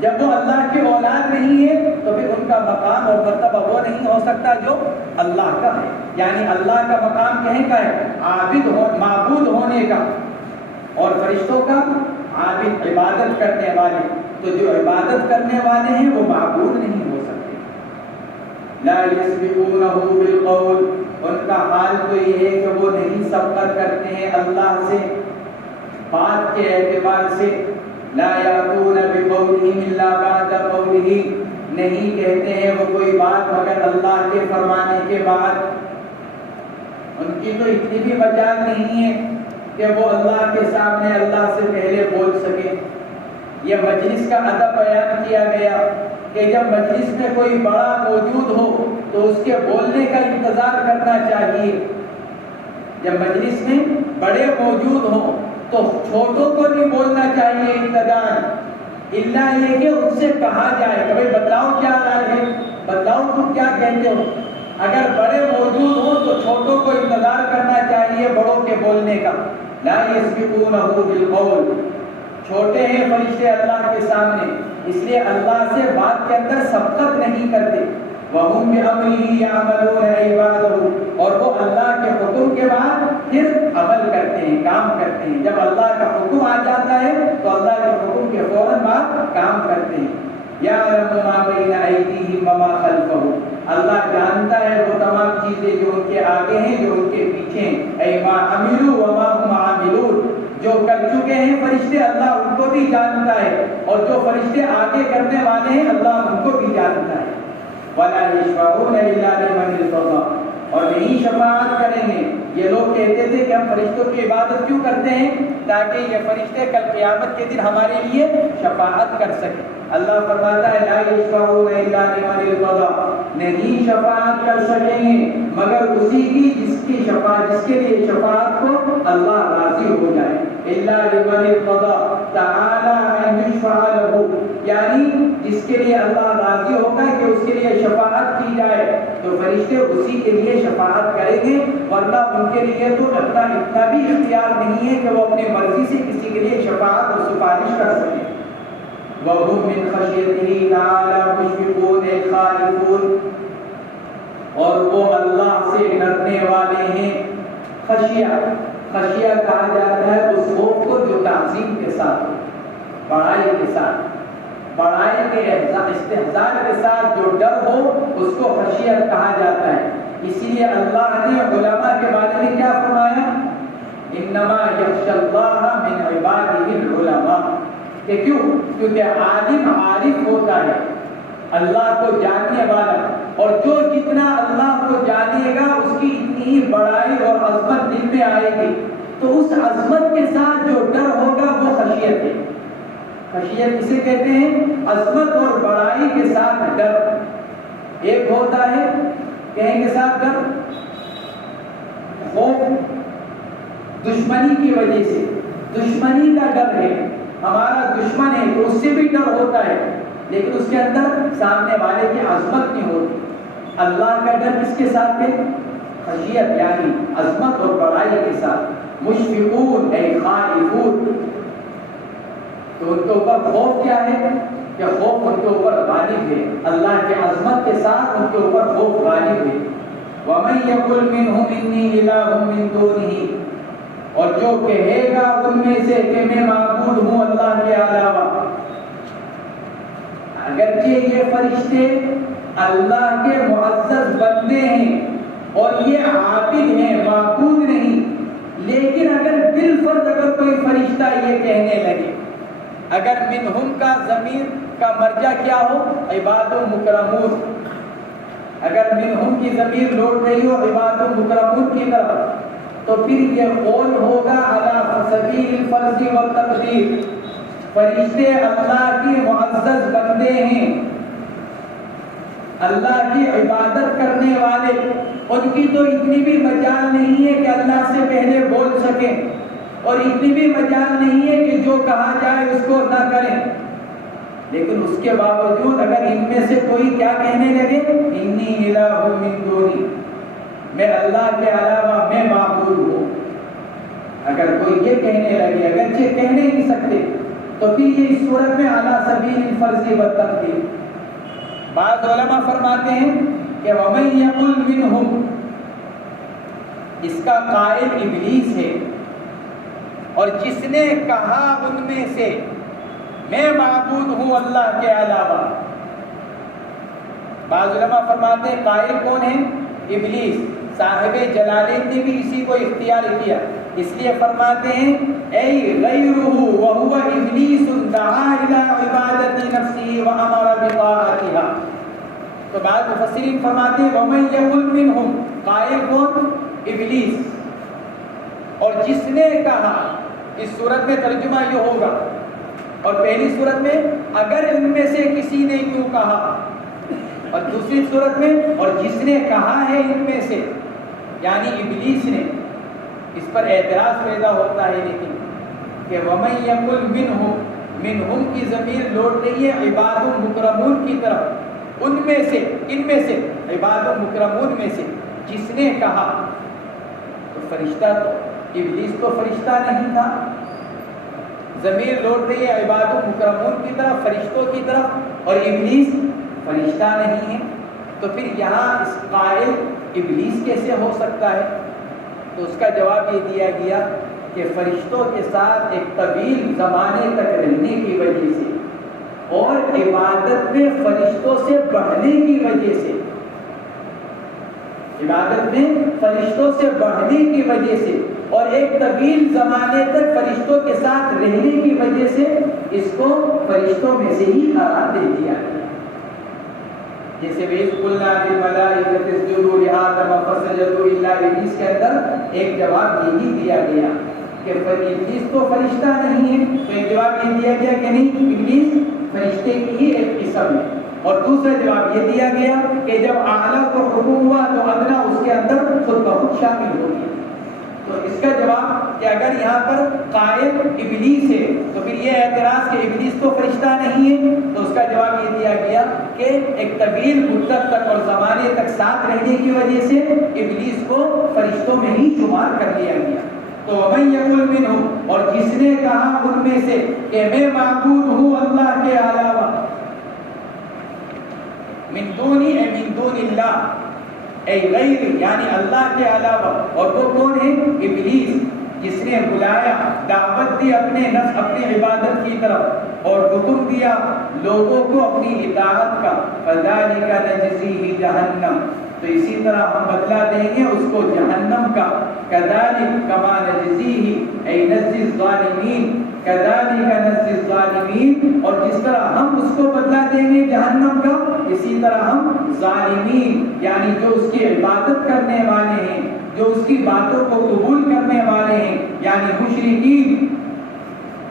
جب وہ اللہ کی اولاد نہیں ہے تو پھر ان کا مقام اور مرتبہ وہ نہیں ہو سکتا جو اللہ کا ہے۔ یعنی اللہ کا مقام کہیں کا ہے؟ عابد معبود ہونے کا، اور فرشتوں کا عابد، عبادت کرنے والے۔ تو جو عبادت کرنے والے ہیں وہ معبود نہیں ہو سکتے۔ لا یسبقونہ بالقول، ان کا حال تو یہ ہے کہ وہ نہیں سبقت کرتے ہیں اللہ سے بات کے اعتبار سے۔ لا یاتون بقولہ الا بعد قولہ، نہیں کہتے ہیں وہ کوئی بات مگر اللہ کے فرمانے کے بعد۔ ان کی تو اتنی بھی مجال نہیں ہے کہ وہ اللہ کے سامنے اللہ سے پہلے بول سکے۔ یہ مجلس کا ادب بیان کیا گیا کہ جب مجلس میں کوئی بڑا موجود ہو تو اس کے بولنے کا انتظار کرنا چاہیے۔ جب مجلس میں بڑے موجود ہوں تو چھوٹوں کو نہیں بولنا چاہیے ابتداءً، الا یہ کہ ان سے کہا جائے کہ بھائی بتلاؤ کیا رائے ہے، بتلاؤ تم کیا کہتے ہو۔ اگر بڑے موجود ہوں تو چھوٹوں کو انتظار کرنا چاہیے بڑوں کے بولنے کا۔ لا یسبقونہ بالقول، چھوٹے ہیں فرشتے اللہ کے سامنے، اس لیے اللہ سے بات کے اندر سبقت نہیں کرتے۔ وَهُمْ بِأَمْرِهِ يَعْمَلُونَ عِبَادَهُ، اور وہ اللہ کے حکم کے بعد پھر عمل کرتے ہیں، کام کرتے ہیں۔ جب اللہ کا حکم آ جاتا ہے تو اللہ کے حکم کے فوراً بعد کام کرتے ہیں۔ يَعْلَمُ مَا بَيْنَ أَيْدِيهِمْ وَمَا خَلْفَهُمْ، اللہ جانتا ہے وہ تمام چیزیں جو ان کے آگے ہیں جو ان کے پیچھے ہیں۔ أَيْ مَا عَمِلُوا وَمَا هُمْ عَامِلُونَ، جو کر چکے ہیں فرشتے اللہ ان کو بھی جانتا ہے، اور جو فرشتے آگے کرنے والے ہیں اللہ ان کو بھی جانتا ہے۔ وَلَا يَشْفَعُونَ إِلَّا لِمَنِ ارْتَضَىٰ، اور نہیں شفاعت کریں گے۔ یہ لوگ کہتے تھے کہ ہم فرشتوں کی عبادت کیوں کرتے ہیں؟ تاکہ یہ فرشتے کل قیامت کے دن ہمارے لیے شفاعت کر سکیں۔ اللہ فرماتا ہے لا يشفعون الا لمن ارتضى، نہیں شفاعت کر سکیں گے مگر اسی کی جس کے لیے شفاعت کو اللہ راضی ہو جائے۔ الا لمن ارتضى تعالی ان يشفع له، یعنی جس کے لیے اللہ راضی ہوگا کہ اس کے لیے شفاعت کی جائے تو فرشتے اسی کے لیے شفاعت کریں گے، ورنہ ان کے لیے تو اتنا بھی اختیار نہیں ہے کہ وہ اپنی مرضی سے کسی کے لیے شفاعت اور سفارش کر سکیں۔ وَهُمْ مِنْ خَشْيَتِهِ تَعَالَى مُشْفِقُونَ خَائِفُونَ، اور وہ اللہ سے ڈرنے والے ہیں۔ خشیہ کہا جاتا ہے اس خوف کو جو تعظیم کے ساتھ ہو، بڑائی کے ساتھ، بڑائی کے استحضار کے ساتھ جو ڈر ہو اس کو خشیت کہا جاتا ہے۔ اسی لیے اللہ نے علماء کے بارے میں کیا فرمایا؟ انما یخشی اللہ من عبادہ العلماء، کہ کیوں؟ کیونکہ عالم عارف ہوتا ہے، اللہ کو جاننے والا، اور جو جتنا اللہ کو جانے گا اس کی اتنی ہی بڑائی اور عظمت دل میں آئے گی، تو اس عظمت کے ساتھ جو ڈر ہوگا وہ خشیت ہے۔ خشیت کسے کہتے ہیں؟ عظمت اور بڑائی کے ساتھ ڈر۔ ایک ہوتا ہے کہیں کے ساتھ ڈر، خوف دشمنی کی وجہ سے، دشمنی کا ڈر ہے، ہمارا دشمن ہے تو اس سے بھی ڈر ہوتا ہے، لیکن اس کے اندر سامنے والے کی عظمت نہیں ہوتی۔ اللہ کا ڈر کس کے ساتھ ہے؟ خشیت یعنی عظمت اور بڑائی کے ساتھ۔ مشفقون اے خائفون، تو ان کے اوپر خوف کیا ہے؟ کہ خوف ان کے اوپر غالب ہے، اللہ کے عظمت کے ساتھ ان کے اوپر خوف غالب ہے۔ وَمَن يَقُلْ مِنْهُمْ إِنِّي إِلَٰهٌ مِّن دُونِهِ، اور جو کہے گا ان میں سے کہ میں معبود ہوں اللہ کے علاوہ۔ اگرچہ یہ فرشتے اللہ کے معزز بندے ہیں اور یہ عابد ہیں، معبود نہیں، لیکن اگر بالفرض اگر کوئی فرشتہ یہ کہنے لگے، اگر منہم کا ضمیر کا مرجع کیا ہو؟ عباد مکرمون، اگر منہم کی ضمیر لوٹ رہی ہو عباد مکرمون کی طرف، تو پھر یہ قول ہوگا علی سبیل الفرض والتقدیر، فرشتے اللہ کی معزز بندے ہیں، اللہ کی عبادت کرنے والے، ان کی تو اتنی بھی مجال نہیں ہے کہ اللہ سے پہلے بول سکیں، اور اتنی بھی مجال نہیں ہے کہ جو کہا جائے اس کو نہ کریں، لیکن اس کے باوجود اگر ان میں سے کوئی کیا کہنے لگے؟ انی الہ من دونی، میں اللہ کے علاوہ میں معبود ہوں، اگر کوئی یہ کہنے لگے، اگرچہ کہنے ہی نہیں سکتے، تو پھر یہ اس صورت میں علی سبیل الفرض والتقدیر۔ بعض علماء فرماتے ہیں کہ وَمَن يَقُلْ مِنْهُمْ، اس کا قائل ابلیس ہے، اور جس نے کہا ان میں سے میں معبود ہوں اللہ کے علاوہ۔ بعض علماء فرماتے ہیں قائل کون ہے؟ ابلیس۔ صاحب جلالین نے بھی اسی کو اختیار کیا، اس لیے فرماتے ہیں اے غیرہ وہو ابلیس دعا الی عبادت نفسہ وامر بطاعتها۔ تو بعض مفسرین فرماتے ہیں ومن یقل منہم، قائل کون؟ ابلیس۔ اور جس نے کہا، اس صورت میں ترجمہ یہ ہوگا، اور پہلی صورت میں اگر ان میں سے کسی نے یوں کہا، اور دوسری صورت میں اور جس نے کہا ہے ان میں سے، یعنی ابلیس نے، اس پر اعتراض پیدا ہوتا ہے لیکن کہ وَمَن يَقُلْ مِنْهُمْ کی ضمیر لوٹ رہی ہے عباد مکرمون کی طرف، ان میں سے، ان میں سے، عباد مکرمون میں سے جس نے کہا، تو فرشتہ تو، ابلیس تو فرشتہ نہیں تھا، ضمیر لوٹ رہی ہے عباد مکرمون کی طرف، فرشتوں کی طرف، اور ابلیس فرشتہ نہیں ہے، تو پھر یہاں اس قائل ابلیس کیسے ہو سکتا ہے؟ تو اس کا جواب یہ دیا گیا کہ فرشتوں کے ساتھ ایک طویل زمانے تک رہنے کی وجہ سے اور عبادت میں فرشتوں سے بڑھنے کی وجہ سے، عبادت میں فرشتوں سے بڑھنے کی وجہ سے اور ایک طویل زمانے تک فرشتوں کے ساتھ رہنے کی وجہ سے اس کو فرشتوں میں سے ہی قرار دے دیا گیا۔ جیسے وَإِذْ قُلْنَا لِلْمَلَائِكَةِ اسْجُدُوا لِآدَمَ فَسَجَدُوا إِلَّا إِبْلِيسَ کے اندر ایک جواب یہی دیا گیا کہ ابلیس تو فرشتہ نہیں ہے، تو ایک جواب یہ دیا گیا کہ نہیں، ابلیس فرشتے کی ہی ایک قسم ہے، اور دوسرا جواب یہ دیا گیا کہ جب اعلیٰ کو حکم ہوا تو ادنا اس کے اندر خود بخود شامل ہو گیا۔ تو اس کا جواب کہ اگر یہاں پر قائل ابلیس ہے تو پھر یہ اعتراض کہ ابلیس تو فرشتہ نہیں ہے، تو اس کا جواب یہ دیا گیا کہ ایک طویل مدت تک اور زمانے تک ساتھ رہنے کی وجہ سے ابلیس کو فرشتوں میں ہی شمار کر لیا گیا۔ تو وَمَن يَقُلْ مِنْهُمْ، اور جس نے کہا ان میں سے کہ میں معبود ہوں اللہ کے علاوہ، من دون اللہ، اے غیر یعنی اللہ کے علاوہ، اور وہ کون ہے؟ ابلیس، جس نے بلایا، دعوت دی اپنے نفس، اپنی عبادت کی طرف اور حکم دیا لوگوں کو اپنی اطاعت کا، فَذَلِكَ نَجْزِيهِ جَهَنَّمَ، تو اسی طرح ہم بدلہ دیں گے اس کو جہنم کا، كَذَلِكَ كَمَا نَجْزِيهِ اَيْ نَجْزِي الظَّالِمِينَ، كَذَلِكَ نَجْزِي الظَّالِمِينَ، اور جس طرح ہم اس کو بدلہ دیں گے جہنم کا، اسی طرح ہم ظالمین یعنی جو اس کی عبادت کرنے والے ہیں، جو اس کی باتوں کو قبول کرنے والے ہیں یعنی مشرکین،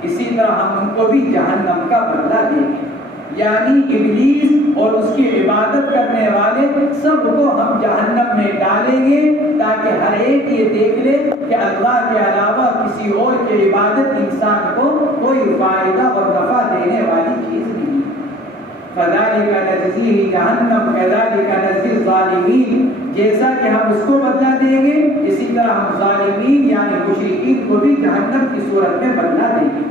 اسی طرح ہم ان کو بھی جہنم کا بدلہ دیں گے۔ یعنی ابلیس اور اس کی عبادت کرنے والے سب کو ہم جہنم میں ڈالیں گے تاکہ ہر ایک یہ دیکھ لے کہ اللہ کے علاوہ کسی اور کی عبادت انسان کو کوئی فائدہ اور نفع دینے والی چیز نہیں۔ فَذَلِكَ نَجْزِيهِ جَهَنَّمَ كَذَلِكَ نَجْزِي الظَّالِمِينَ، جیسا کہ ہم اس کو بدلہ دیں گے اسی طرح ہم ظالمین یعنی مشرکین کو بھی جہنم کی صورت میں بدلہ دیں گے۔